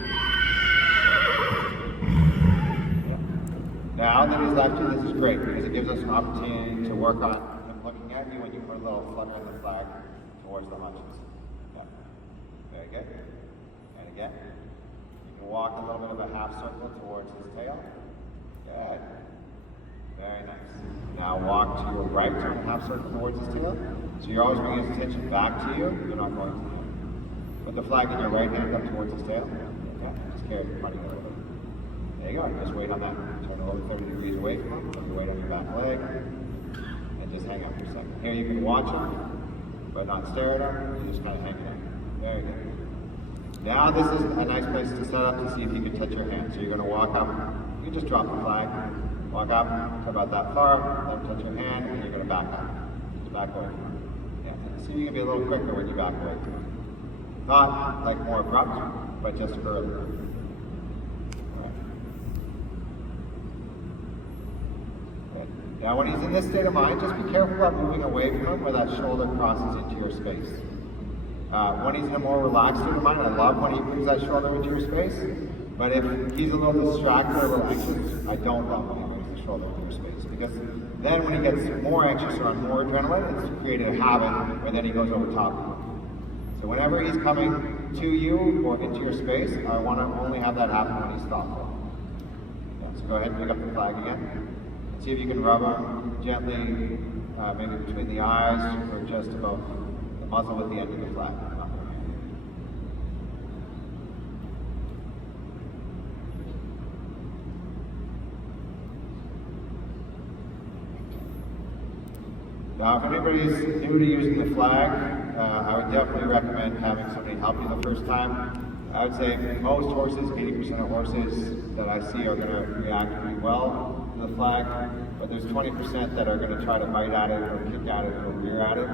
Yeah. Now that he's left you, this is great because it gives us an opportunity to work on him looking at you when you put a little flutter in the flag towards the hunches. Yeah. Very good. And again. You can walk a little bit of a half circle towards his tail. Good. Very nice. Now walk to your right, turn a half circle towards his tail. So you're always bringing his attention back to you. You're not going to him. Put the flag in your right hand up towards his tail. Okay, just carry it funny a little bit. There you go. Just wait on that. Turn a little 30 degrees away from him. Put your weight on your back leg. And just hang out for a second. Here you can watch him, but not stare at him. You just kind of hang out. Very good. Now this is a nice place to set up to see if you can touch your hand. So you're going to walk up. You can just drop the flag. Walk up to about that far. Let him touch your hand. And you're going to to back up. Back away. Yeah. See if you can be a little quicker when you back away. Not like more abrupt, but just early. Right. Now when he's in this state of mind, just be careful about moving away from him where that shoulder crosses into your space. When he's in a more relaxed state of mind, I love when he brings that shoulder into your space, but if he's a little distracted or a little anxious, I don't love when he brings the shoulder into your space, because then when he gets more anxious or on more adrenaline, it's created a habit where then he goes over top of you. So whenever he's coming to you or into your space, I want to only have that happen when he's thoughtful. Yeah, so go ahead and pick up the flag again. See if you can rub him gently, maybe between the eyes or just above the muzzle with the end of the flag. Now, if anybody's new to using the flag, I would definitely recommend having somebody help you the first time. I would say most horses, 80% of horses that I see are going to react pretty well to the flag, but there's 20% that are going to try to bite at it or kick at it or rear at it.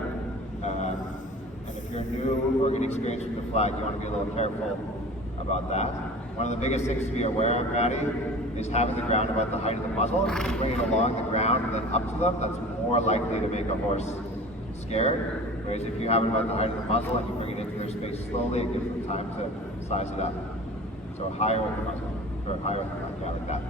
And if you're new or getting experience with the flag, you want to be a little careful about that. One of the biggest things to be aware of, Maddie, is having the ground about the height of the muzzle. If you bring it along the ground and then up to them, that's more likely to make a horse scared. Whereas if you have it about the height of the muzzle and you bring it into their space slowly, it gives them time to size it up. So higher with the muzzle, or higher with the ground, yeah, like that.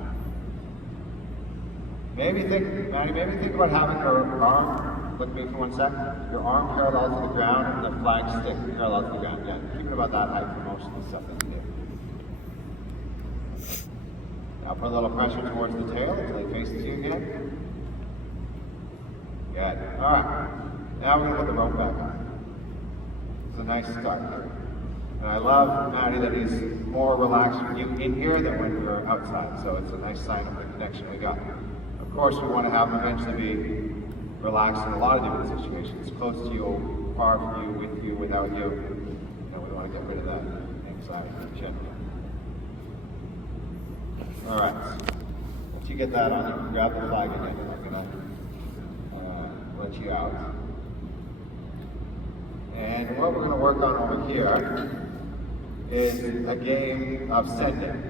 Maddie, maybe think about having your arm, look at me for 1 sec, your arm parallel to the ground and the flag stick parallel to the ground. Yeah, keep it about that height for most of the stuff that you do. Now put a little pressure towards the tail until he faces you again. Good. Alright. Now we're going to put the rope back on. It's a nice start here. And I love, Maddie, that he's more relaxed with you in here than when we were outside. So it's a nice sign of the connection we got. Of course, we want to have him eventually be relaxed in a lot of different situations. Close to you, far from you, with you, without you. And we want to get rid of that anxiety gently. Alright, once you get that on, you can grab the flag again, and I'm going to let you out. And what we're going to work on over here is a game of sending.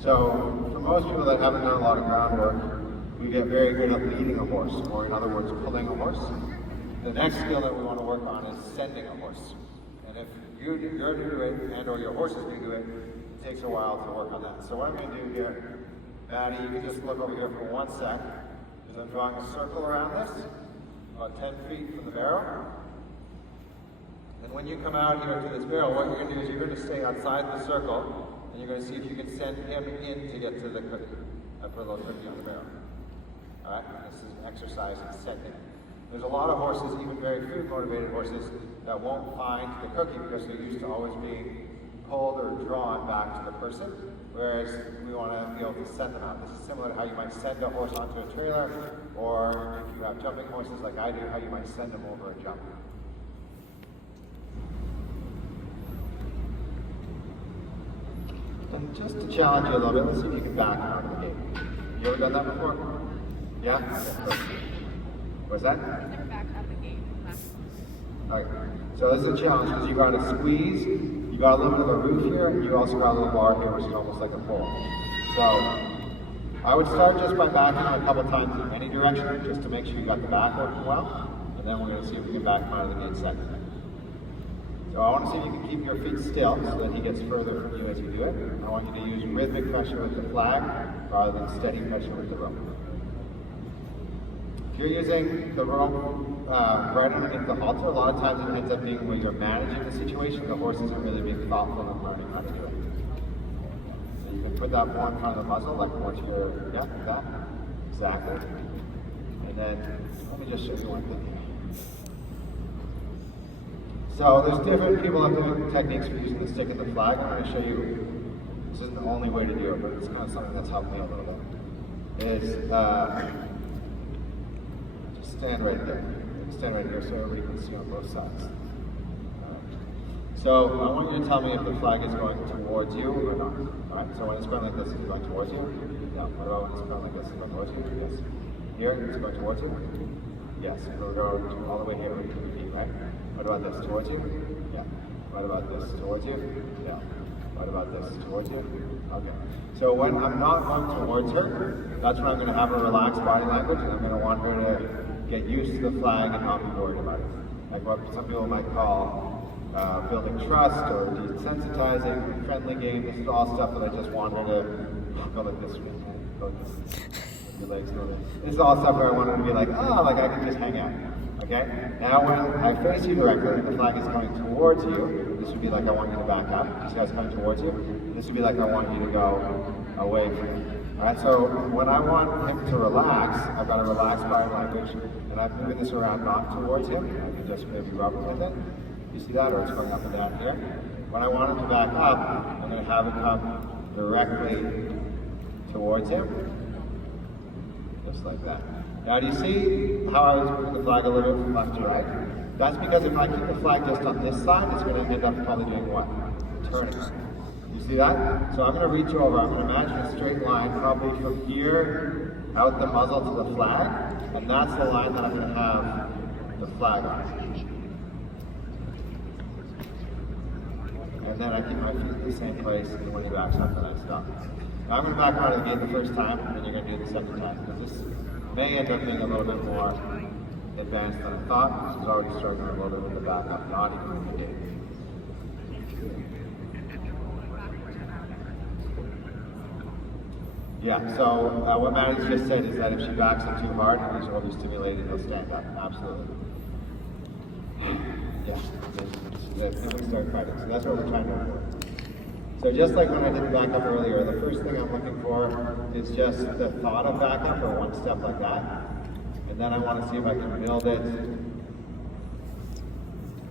So, for most people that haven't done a lot of groundwork, we get very good at leading a horse, or in other words, pulling a horse. The next skill that we want to work on is sending a horse. And if you're to do it, and or your horse is going to do it, it takes a while to work on that. So what I'm going to do here, Maddie, you can just look over here for 1 sec, because I'm drawing a circle around this, about 10 feet from the barrel. And when you come out here to this barrel, what you're going to do is you're going to stay outside the circle, and you're going to see if you can send him in to get to the cookie. I put a little cookie on the barrel. Alright, this is an exercise in sending. There's a lot of horses, even very food motivated horses, that won't find the cookie because they're used to always being pulled or drawn back to the person, whereas we want to be able to send them out. This is similar to how you might send a horse onto a trailer, or if you have jumping horses like I do, how you might send them over a jump. And just to challenge you a little bit, let's see if you can back out of the gate. You ever done that before? Yeah? Okay. What's that? I've never backed up a gate. Okay. So this is a challenge because you got to squeeze, you got a little bit of a roof here, and you also got a little bar here, which is almost like a pole. So I would start just by backing a couple times in any direction, just to make sure you got the back working well, and then we're going to see if we can back him out of the gate second. So I want to see if you can keep your feet still so that he gets further from you as you do it. I want you to use rhythmic pressure with the flag rather than steady pressure with the rope. If you're using the rope right underneath the halter, a lot of times it ends up being where you're managing the situation. The horse isn't really being thoughtful and learning how to do it. So you can put that more in front of the muzzle, like more to your, yeah, like that. Exactly. And then, let me just show you one thing here. So there's different people have different techniques for using the stick and the flag. I'm going to show you, this isn't the only way to do it, but it's kind of something that's helped me a little bit. Is, just stand right there. Stand right here so everybody can see on both sides. So I want you to tell me if the flag is going towards you or not. Alright, so when it's going like this, is it going towards you? No. What about when it's going like this? Is it going towards you? Yes. Here, it's going towards you? Yes, it'll go all the way here to the feet, right? What about this, towards you? Yeah. What about this, towards you? Yeah. What about this, towards you? Okay. So when I'm not going towards her, that's when I'm going to have a relaxed body language, and I'm going to want her to get used to the flag and not be worried about it. Like what some people might call building trust or desensitizing, friendly game. This is all stuff that I just want her to go like this. Go like this. Your legs go like this. This is all stuff where I want her to be like, oh, like I can just hang out. Okay? Now when I face you directly, the flag is coming towards you. This would be like I want you to back up. This guy's coming towards you. This would be like I want you to go away from me. Alright, so when I want him to relax, I've got a relaxed body language, and I'm moving this around not towards him. I can just maybe rub him with it. You see that? Or it's going up and down here. When I want him to back up, I'm going to have it come directly towards him. Just like that. Now do you see how I was moving the flag a little bit from left to right? That's because if I keep the flag just on this side, it's going to end up probably doing what? Turning. You see that? So I'm going to reach over, I'm going to imagine a straight line probably from here out the muzzle to the flag, and that's the line that I'm going to have the flag on. And then I keep my feet in the same place, and when he backs up, then I stop. Now I'm going to back out of the gate the first time, and then you're going to do it the second time, because this may end up being a little bit more advanced than I thought. This is already struggling a little bit with the back up, not even with the gate. Yeah, so what Maddie's just said is that if she backs him too hard and he's overstimulated, he'll stand up. Absolutely. Yeah, then we start fighting. So that's what we're trying to avoid. So just like when I did the backup earlier, the first thing I'm looking for is just the thought of backup or one step like that. And then I want to see if I can build it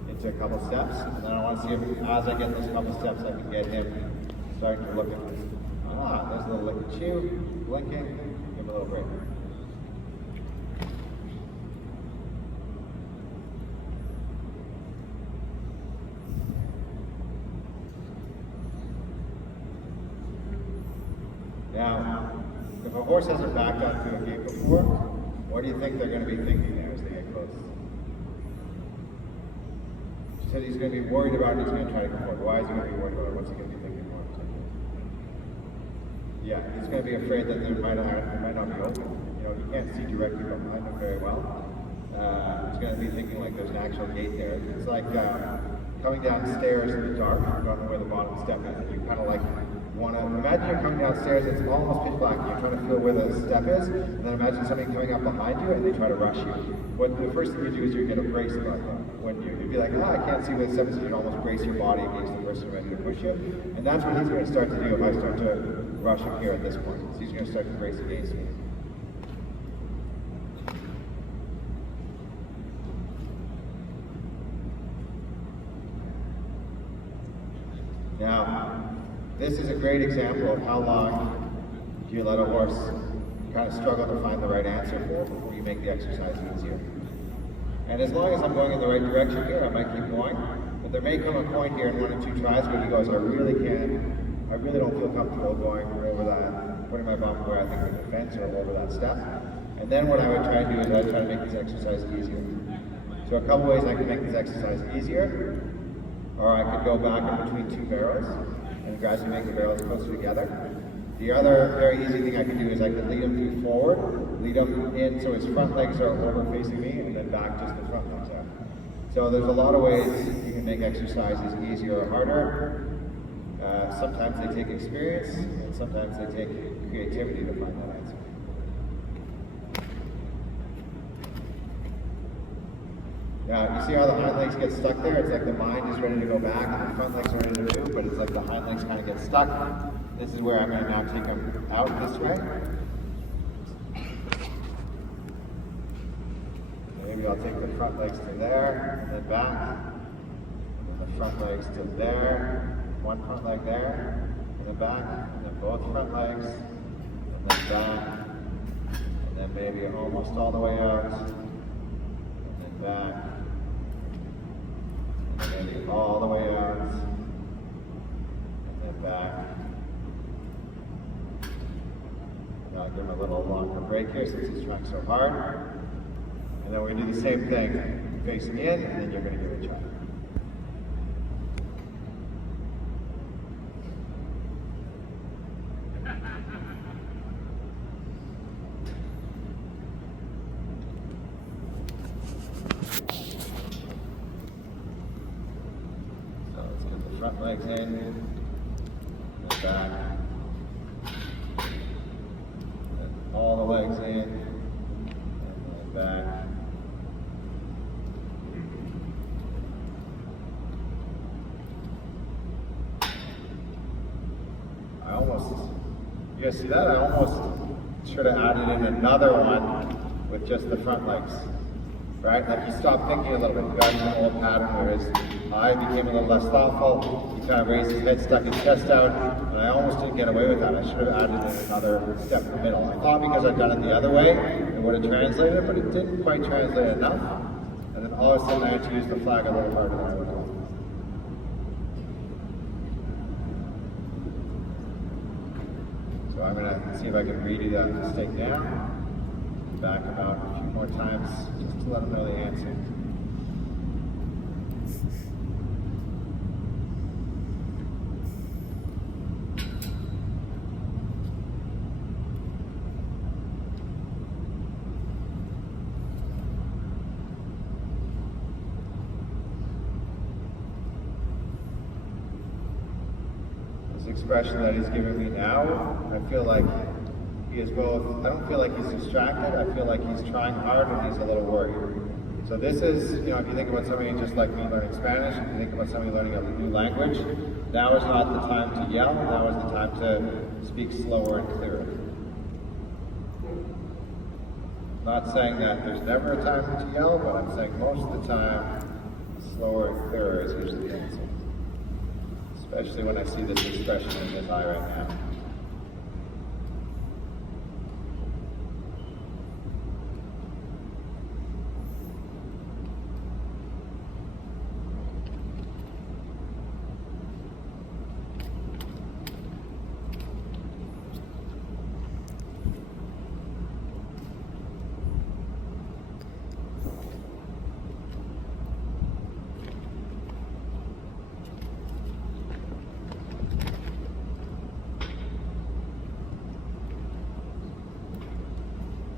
into a couple steps. And then I want to see if as I get those couple steps, I can get him starting to look at this. Ah, there's a little lick and chew, blinking, give him a little break. Now, if a horse hasn't backed up to a gate before, what do you think they're going to be thinking there as they get close? She said he's going to be worried about it, he's going to try to come forward. Why is he going to be worried about it? What's he going to be thinking more? Yeah, he's going to be afraid that there might not be open. You know, he can't see directly behind him very well. He's going to be thinking like there's an actual gate there. It's like coming downstairs in the dark, you don't know where the bottom step is, and you kind of like want to imagine you're coming downstairs, it's almost pitch black, you're trying to feel where the step is, and then imagine somebody coming up behind you and they try to rush you. What the first thing you do is you get a brace about them, wouldn't you? You'd be like, oh, I can't see where the step is, so you'd almost brace your body against the person ready to push you. And that's what he's going to start to do if I start to rush him here at this point. So he's going to start to brace against me. Now, this is a great example of how long do you let a horse kind of struggle to find the right answer for before you make the exercise easier. And as long as I'm going in the right direction here, I might keep going. But there may come a point here in 1 or 2 tries where he goes, I really don't feel comfortable going over that, putting my bum where I think there's a fence or over that step. And then what I would try to do is I'd try to make this exercise easier. So a couple ways I can make this exercise easier, or I could go back in between 2 barrels and gradually make the barrels closer together. The other very easy thing I can do is I can lead him through forward, lead him in so his front legs are over facing me, and then back just the front legs are. So there's a lot of ways you can make exercises easier or harder. Sometimes they take experience, and sometimes they take creativity to find that answer. Now, you see how the hind legs get stuck there? It's like the mind is ready to go back and the front legs are ready to move, but it's like the hind legs kind of get stuck. This is where I'm going to now take them out this way. Maybe I'll take the front legs to there, and then back, and the front legs to there, one front leg there, and then back, and then both front legs, and then back, and then maybe almost all the way out, and then back, and maybe all the way out, and then back. Now I'll give him a little longer break here since he's trying so hard. And then we're gonna do the same thing, facing in, and then you're gonna give it a try. So let's get the front legs in, and back. And all the legs in, and then back. You guys see that? I almost should have added in another one with just the front legs, right? Like you stop thinking a little bit. You got an old pattern where his eye became a little less thoughtful. He kind of raised his head, stuck his chest out, and I almost didn't get away with that. I should have added in another step in the middle. I thought because I'd done it the other way, it would have translated, but it didn't quite translate enough. And then all of a sudden I had to use the flag a little harder than I would have. So I'm going to see if I can redo that mistake down, back about a few more times, just to let them know the answer. Expression that he's giving me now, I feel like he is both, I don't feel like he's distracted, I feel like he's trying hard and he's a little worried. So this is, you know, if you think about somebody just like me learning Spanish, if you think about somebody learning a new language, now is not the time to yell, now is the time to speak slower and clearer. Not saying that there's never a time to yell, but I'm saying most of the time, slower and clearer is usually the answer. Especially when I see this expression in his eye right now.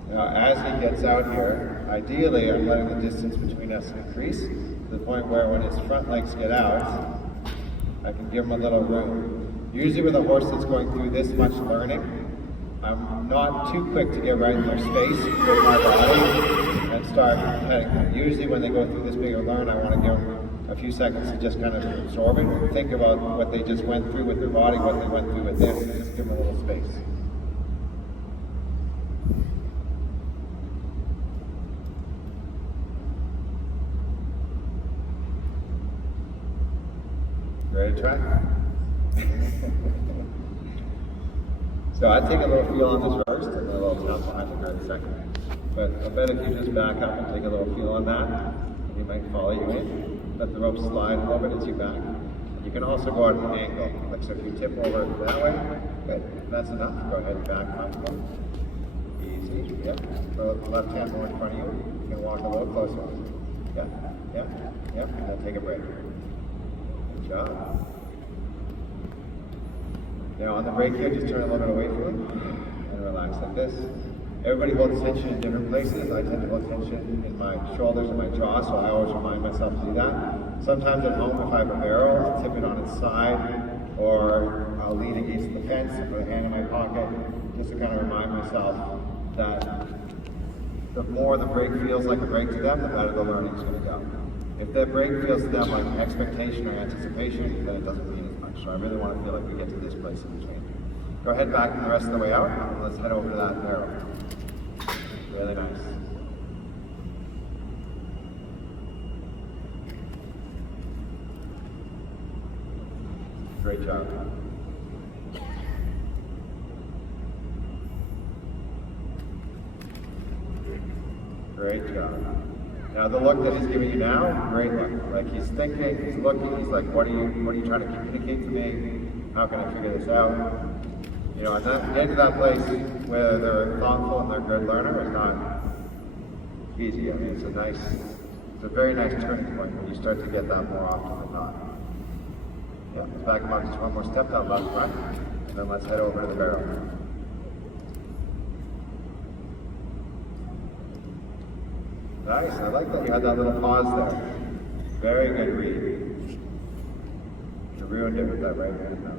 Now, as he gets out here, ideally I'm letting the distance between us increase to the point where when his front legs get out, I can give him a little room. Usually with a horse that's going through this much learning, I'm not too quick to get right in their space with my body and start heading. Usually when they go through this bigger learn, I want to give them a few seconds to just kind of absorb it, think about what they just went through with their body, what they went through with this, and just give them a little space. Ready to try? So I'd take a little feel on this first and then a little tap behind the girth second. But I bet if you just back up and take a little feel on that, he might follow you in. Let the rope slide a little bit as you back. You can also go at an angle. Like so if you tip over that way, good. If that's enough, go ahead and back up. Easy, yep. Throw the left hand more in front of you. You can walk a little closer. Yeah, yep, yep, and then take a break. Good job. Now on the break here, just turn a little bit away from him and relax like this. Everybody holds tension in different places. I tend to hold tension in my shoulders and my jaw, so I always remind myself to do that. Sometimes at home, if I have a barrel, I'll tip it on its side, or I'll lean against the fence and put a hand in my pocket, just to kind of remind myself that the more the break feels like a break to them, the better the learning is going to go. If the break feels to them like expectation or anticipation, then it doesn't mean as much. So I really want to feel like we get to this place in between. Go ahead back the rest of the way out, and let's head over to that barrel. Really nice. Great job. Great job. Now the look that he's giving you now, great look. Like he's thinking, he's looking, he's like, what are you trying to communicate to me? How can I figure this out? You know, and that, get to that place where they're thoughtful and they're a good learner is not easy. I mean, it's a very nice turning point when you start to get that more often than not. Yeah, let's back them up just one more step down left front, and then let's head over to the barrel. Nice, I like that you had that little pause there. Very good read. You ruined it with that right hand now.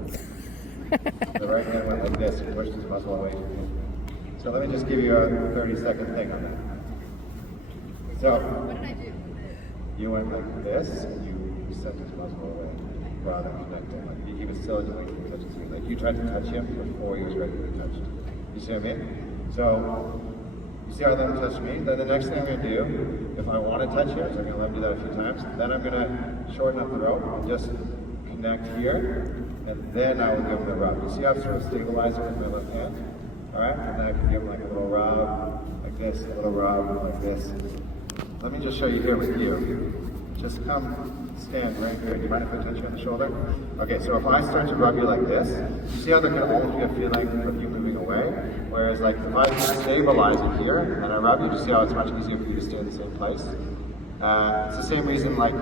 The right hand went like this, and pushed his muscle away from you. So let me just give you a 30-second thing on that. So, What did I do? you went like this, and you sent his muscle away rather than connecting. Like he was still doing touches you. Like you tried to touch him before he was ready to be touched. You see what I mean? So, you see how let him touch me? Then the next thing I'm going to do, if I want to touch him, so I'm going to let him do that a few times, then I'm going to shorten up the rope and just connect here, and then I will give him the rub. You see how I'm sort of stabilizing with my left hand? Alright? And then I can give him like a little rub, like this, a little rub, like this. Let me just show you here with you. Just come stand right here. Do you mind if I touch you on the shoulder? Okay, so if I start to rub you like this, you see how there can almost be a feeling of you moving away? Whereas like if I stabilize it here and I rub you, just see how it's much easier for you to stay in the same place? It's the same reason like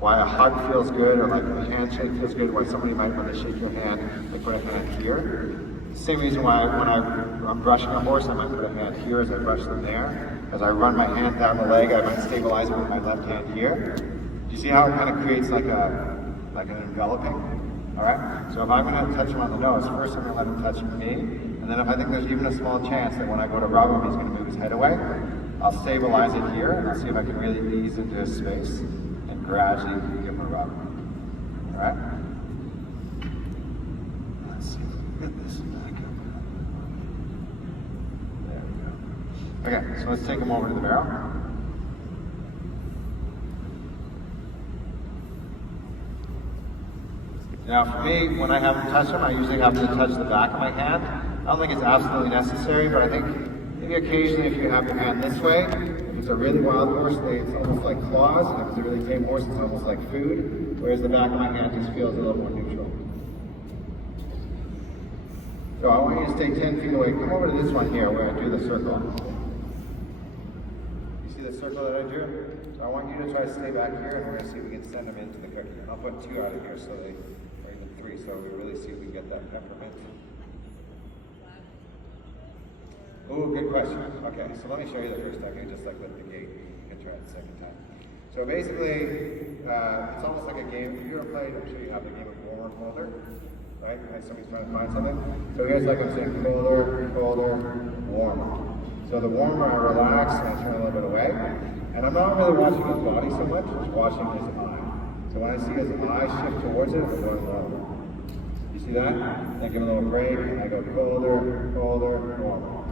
why a hug feels good or like a handshake feels good, why somebody might want to shake your hand, like put a hand here. Same reason why when I'm brushing a horse, I might put a hand here as I brush them there. As I run my hand down the leg, I might stabilize it with my left hand here. Do you see how it kind of creates like an enveloping? All right. So if I'm going to touch him on the nose, first I'm going to let him touch me, and then if I think there's even a small chance that when I go to rub him, he's going to move his head away, I'll stabilize it here, and I'll see if I can really ease into his space and gradually give him a rub. All right. Let's see. Get this back up. There we go. Okay, so let's take him over to the barrel. Now for me, when I have him touch him, I usually have to touch the back of my hand. I don't think it's absolutely necessary, but I think maybe occasionally if you have your hand this way, if it's a really wild horse, it's almost like claws, and if it's a really tame horse, it's almost like food, whereas the back of my hand just feels a little more neutral. So I want you to stay 10 feet away. Come over to this one here where I do the circle. You see the circle that I drew? So I want you to try to stay back here, and we're going to see if we can send them into the cookie. I'll put 2 out of here, so or even 3, so we really see if we can get that peppermint. Ooh, good question. Okay, so let me show you the first time. You just like with the gate. You can try it the second time. So basically, it's almost like a game. If you ever played, I'm sure you have the game of warmer colder. Right? Somebody's trying to find something. So here's like I'm saying, colder, colder, warmer. So the warmer I relax and I turn a little bit away. And I'm not really watching his body so much, just watching his eye. So when I see his eye shift towards it, I'm going lower. You see that? I give him a little break, and I go colder, colder, warmer.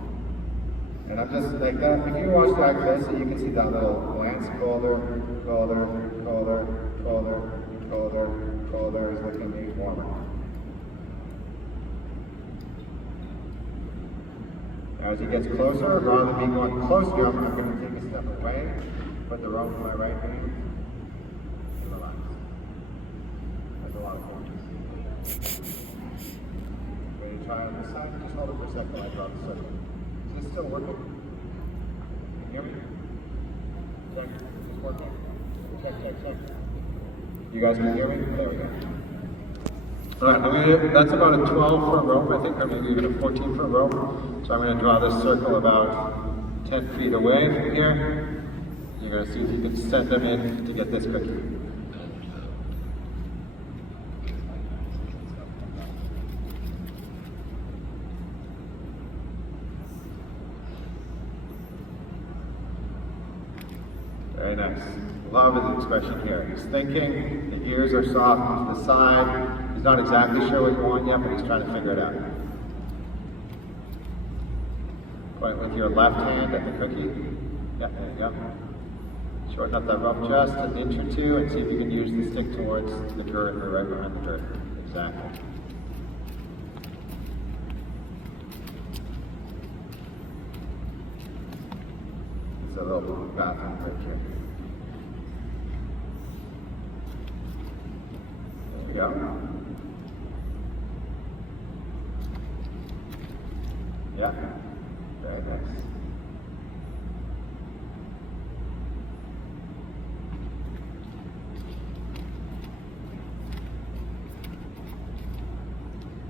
And I'm just like that. If you watch that closely, you can see that little glance, colder, colder, colder, colder, colder, colder is looking at me warmer. Now as he gets closer, rather than me going close to him, I'm going to take a step away, put the rope in my right hand, and relax. That's a lot of force. When you try on this side, just hold it for a second while I draw the circle. Is this still working? Can you hear me? Check. Is this working? Check, check, check. You guys can hear me? There we go. Alright, that's about a 12-foot rope, I think, or maybe even a 14-foot rope. So I'm going to draw this circle about 10 feet away from here. You're going to see if you can send them in to get this cookie. Very nice. Love his expression here. He's thinking, the ears are soft to the side. He's not exactly sure what you want yet, but he's trying to figure it out. Point with your left hand at the cookie. Yeah, there you go. Shorten up that rope just an inch or 2 and see if you can use the stick towards the girth or right behind the girth. Exactly. It's a little bathroom break here. There we go. Yeah. Very nice.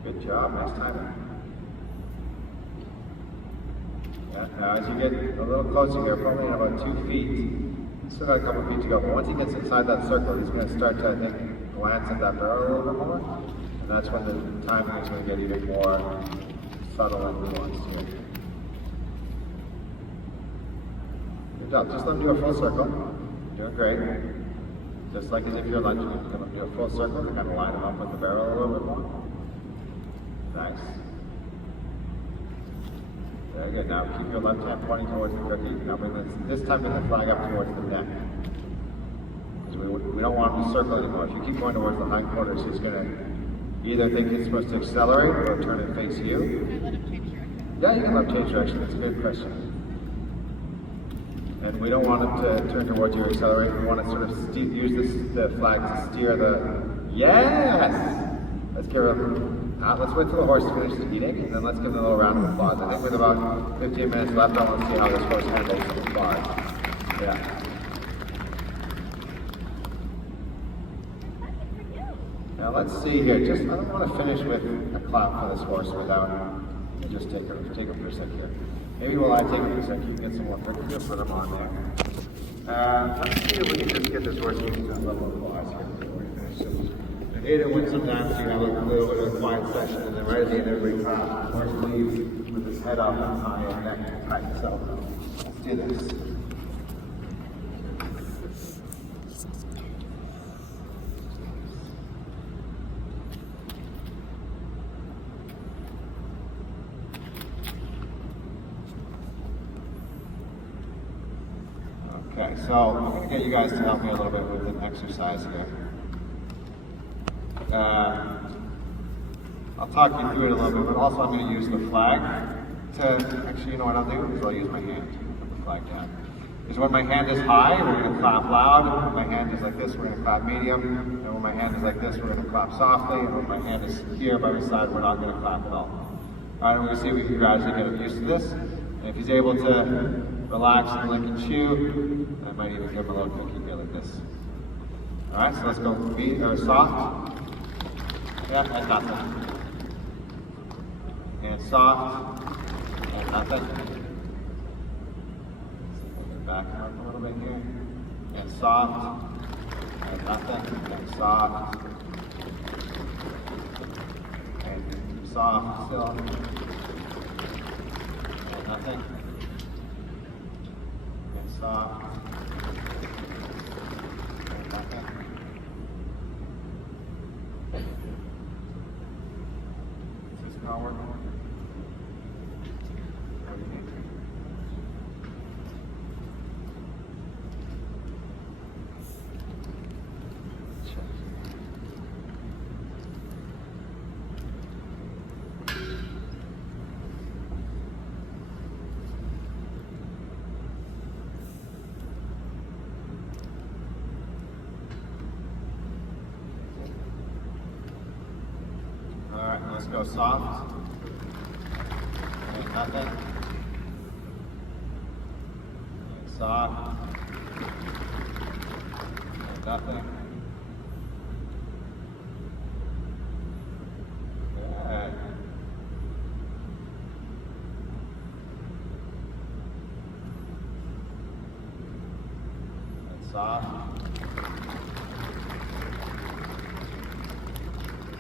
Good job, nice timing. Yeah, now as you get a little closer here, probably in about 2 feet, still got a couple feet to go, but once he gets inside that circle, he's going to start to, I think, glance at that barrel a little bit more, and that's when the timing is going to get even more subtle and nuanced here. Good job, just let him do a full circle. You're doing great. Just like as if you're lunging, you're going to do a full circle to kind of line him up with the barrel a little bit more. Nice. Very good. Now keep your left hand pointing towards the cookie. Now bring this time bring the flag up towards the neck. Because we don't want him to circle anymore. If you keep going towards the hindquarters, he's going to either think it's supposed to accelerate or turn and face you. Can I let him change direction? Yeah, you can let him change direction. That's a good question. And we don't want him to turn towards you or accelerate. We want to sort of use the flag to steer the... Yes! Let's give him... let's wait till the horse finishes eating, and then let's give him a little round of applause. I think with about 15 minutes left, I want to see how this horse handles the applause. Yeah. Now let's see here. I don't want to finish with a clap for this horse without just take a for a sec here. Maybe while I take a for a sec, you can get some more pictures. Just put them on there. Let's see if we can just get this horse used to a level of applause here before we finish. So, I hate it when sometimes you have a little bit of a quiet session and then right at the end everybody claps. The horse leaves with his head up and high and neck tight. So let's do this. Okay, so I'm going to get you guys to help me a little bit with an exercise here. I'll talk you through it a little bit, but also I'm going to use the flag to, actually, you know what I'll do is I'll use my hand to put the flag down. Because when my hand is high, we're going to clap loud. When my hand is like this, we're going to clap medium. And when my hand is like this, we're going to clap softly. And when my hand is here by my side, we're not going to clap at all. All right, we're going to see if we can gradually get him used to this. And if he's able to relax and lick and chew, I might even give him a little cookie here like this. All right, so let's go soft. Yeah, and nothing. And soft, and nothing. Back up a little bit here. And soft, and nothing. And soft. And soft still. And nothing. And soft. And nothing. Is this not working? What do you think? All right, let's go soft. And nothing. And soft. And nothing. Good. And soft.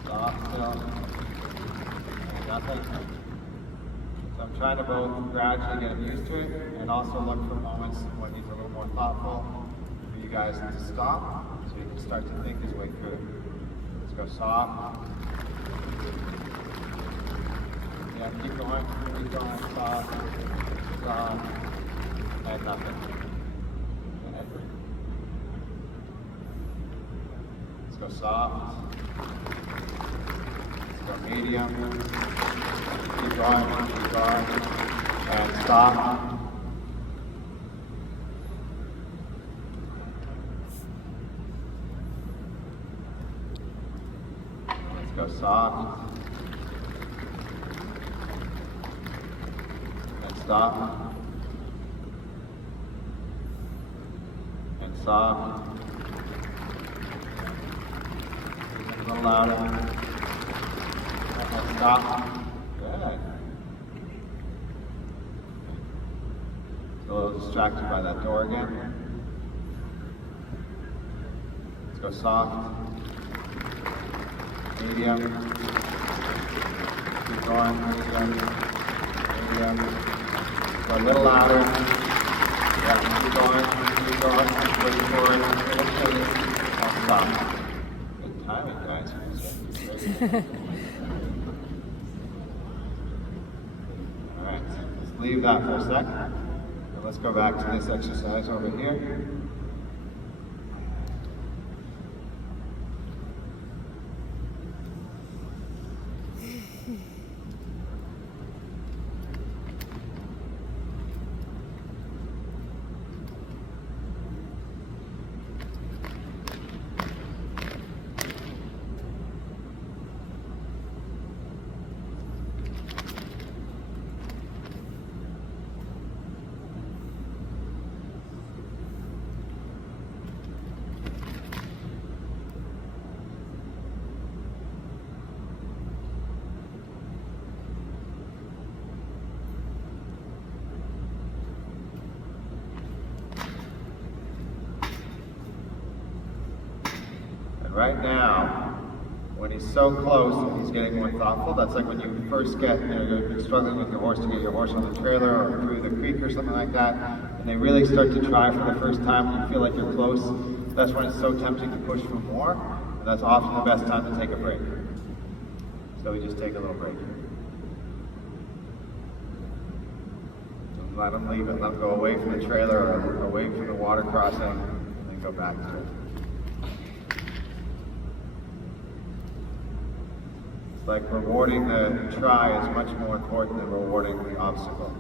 Soft still. Nothing. So I'm trying to both gradually get him used to it and also look for moments when he's a little more thoughtful for you guys to stop so he can start to think his way through. Let's go soft. Yeah, keep going, soft, soft, and nothing. And let's go soft. Go medium, keep going, and stop. Let's go soft, and stop, and soft, a little louder. Let's stop. Good. A little distracted by that door again. Let's go soft. Medium. Keep going. Medium. Go a little louder. Yeah, keep going. Keep going. Push forward. Little pace. I'll stop. Good timing, guys. Alright, let's leave that for a sec. And let's go back to this exercise over here. Right now, when he's so close and he's getting more thoughtful, that's like when you first get, you've been struggling with your horse to get your horse on the trailer or through the creek or something like that, and they really start to try for the first time and you feel like you're close, that's when it's so tempting to push for more, and that's often the best time to take a break. So we just take a little break. Don't let them leave it, let them go away from the trailer or away from the water crossing, and then go back to it. Like rewarding the try is much more important than rewarding the obstacle.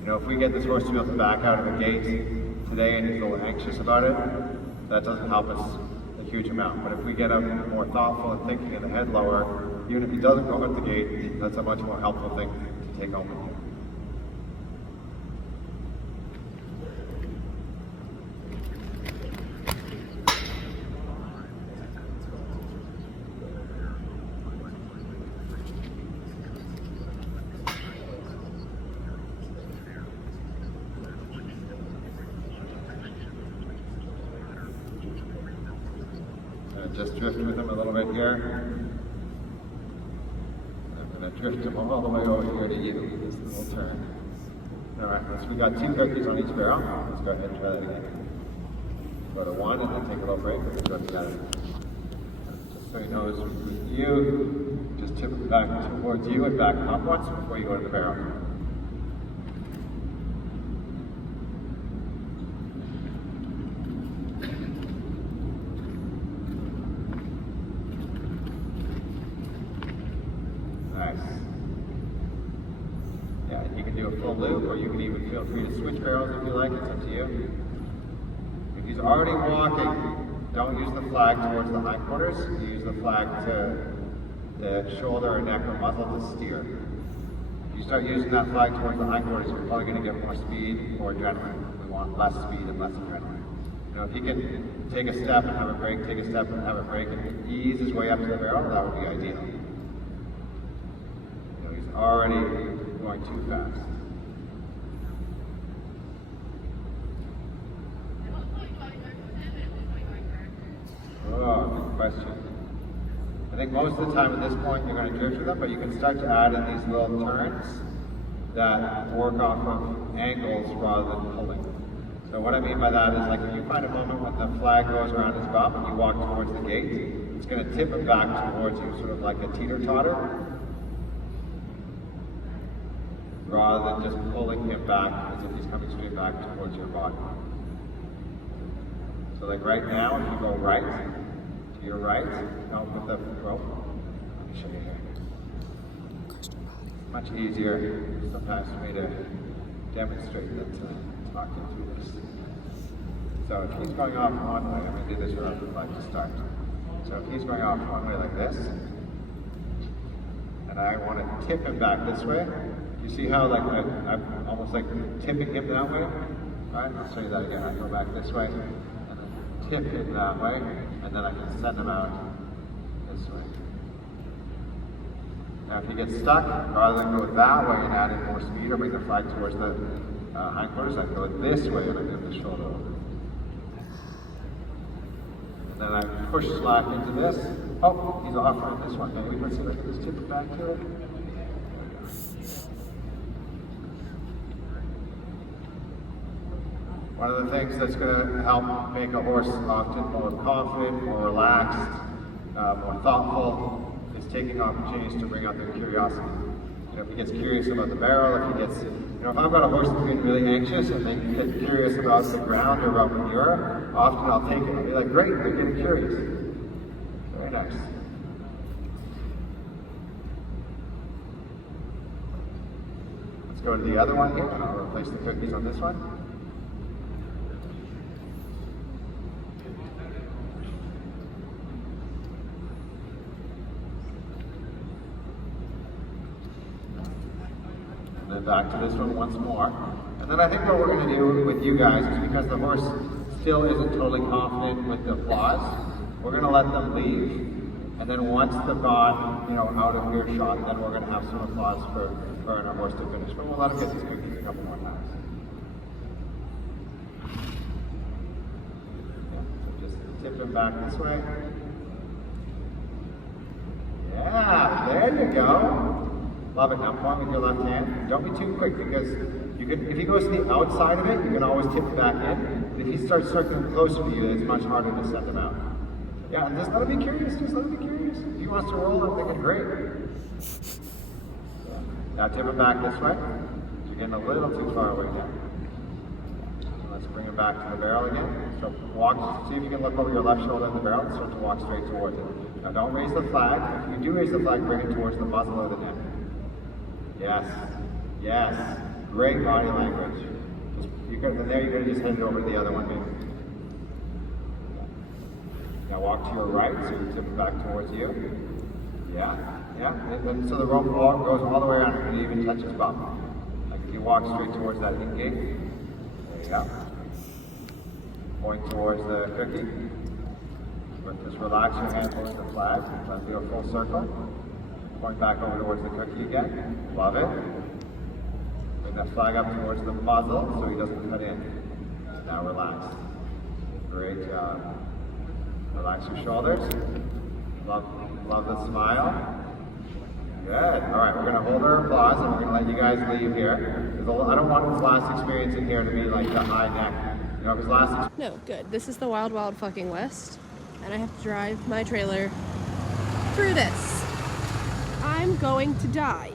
You know, if we get this horse to be able to back out of the gate today and he's a little anxious about it, that doesn't help us a huge amount. But if we get him more thoughtful and thinking and the head lower, even if he doesn't go out the gate, that's a much more helpful thing to take home with you. Just drift with him a little bit here. I'm going to drift him all the way over here to you, this little turn. Alright, so we got 2 cookies on each barrel. Let's go ahead and try that again. Go to 1 and then take a little break and then go to the other. Just so you know, with you, just tip it back towards you and back up once before you go to the barrel. Loop, or you can even feel free to switch barrels if you like, it's up to you. If he's already walking, don't use the flag towards the hindquarters, you use the flag to the shoulder or neck or muzzle to steer. If you start using that flag towards the hindquarters, you're probably going to get more speed or adrenaline. We want less speed and less adrenaline. You know, if he can take a step and have a break, take a step and have a break, and ease his way up to the barrel, that would be ideal. You know, he's already going too fast. Oh, good question. I think most of the time at this point you're going to drift with them, but you can start to add in these little turns that work off of angles rather than pulling. So what I mean by that is, like, if you find a moment when the flag goes around his bum and you walk towards the gate, it's going to tip it back towards you, sort of like a teeter-totter, rather than just pulling him back as if he's coming straight back towards your body. So like right now, if you go right, to your right, help with the rope. Let me show you here. Much easier sometimes for me to demonstrate than to talk you through this. So if he's going off one way, I'm going to do this without the flag to start. So if he's going off one way like this, and I want to tip him back this way, you see how like I'm almost like tipping him that way? Alright, I'll show you that again. I go back this way, and then tip him that way, and then I can send him out this way. Now if you get stuck, rather than go that way and add in more speed or bring the flag towards the hindquarters, I go this way and I move the shoulder over. And then I push slack into this. Oh, he's off on this one. Maybe let's see if I can just tip it back to it. One of the things that's going to help make a horse often more confident, more relaxed, more thoughtful, is taking opportunities to bring out their curiosity. You know, if he gets curious about the barrel, if he gets, you know, if I've got a horse that's being really anxious and they get curious about the ground or about manure, often I'll take it. I'll be like, great, they're getting curious. Very nice. Let's go to the other one here, and I'll replace the cookies on this one. Back to this one once more. And then I think what we're going to do with you guys is, because the horse still isn't totally confident with the applause, we're going to let them leave. And then once they've got, you know, out of earshot, then we're going to have some applause for our horse to finish. But we'll let him get his cookies a couple more times. Yeah, so just tip him back this way. Yeah, there you go. Love it. Now point with your left hand. Don't be too quick, because you can, if he goes to the outside of it, you can always tip it back in. But if he starts circling closer to you, it's much harder to send him out. Yeah, and just let him be curious. Just let him be curious. If he wants to roll, I'm thinking great. Yeah. Now tip him back this way. You're getting a little too far away now. So let's bring him back to the barrel again. So walk. See if you can look over your left shoulder in the barrel and start to walk straight towards it. Now don't raise the flag. If you do raise the flag, bring it towards the muzzle or the neck. Yes, yes, great body language. Just, from there, you're going to just hand it over to the other one, maybe. Now walk to your right, so you tip it back towards you. Yeah, yeah, and then so the rope goes all the way around, and it even touches bum. Like if you walk straight towards that in gate, there you go. Point towards the cookie. But just relax your hand towards the flag, let it do a full circle. Point back over towards the cookie again. Love it. Bring that flag up towards the muzzle so he doesn't cut in. Now relax. Great job. Relax your shoulders. Love the smile. Good. All right, we're going to hold our applause and we're going to let you guys leave here. I don't want his last experience in here to be like the high neck. You know, his last No, good. This is the wild, wild fucking west, and I have to drive my trailer through this. I'm going to die.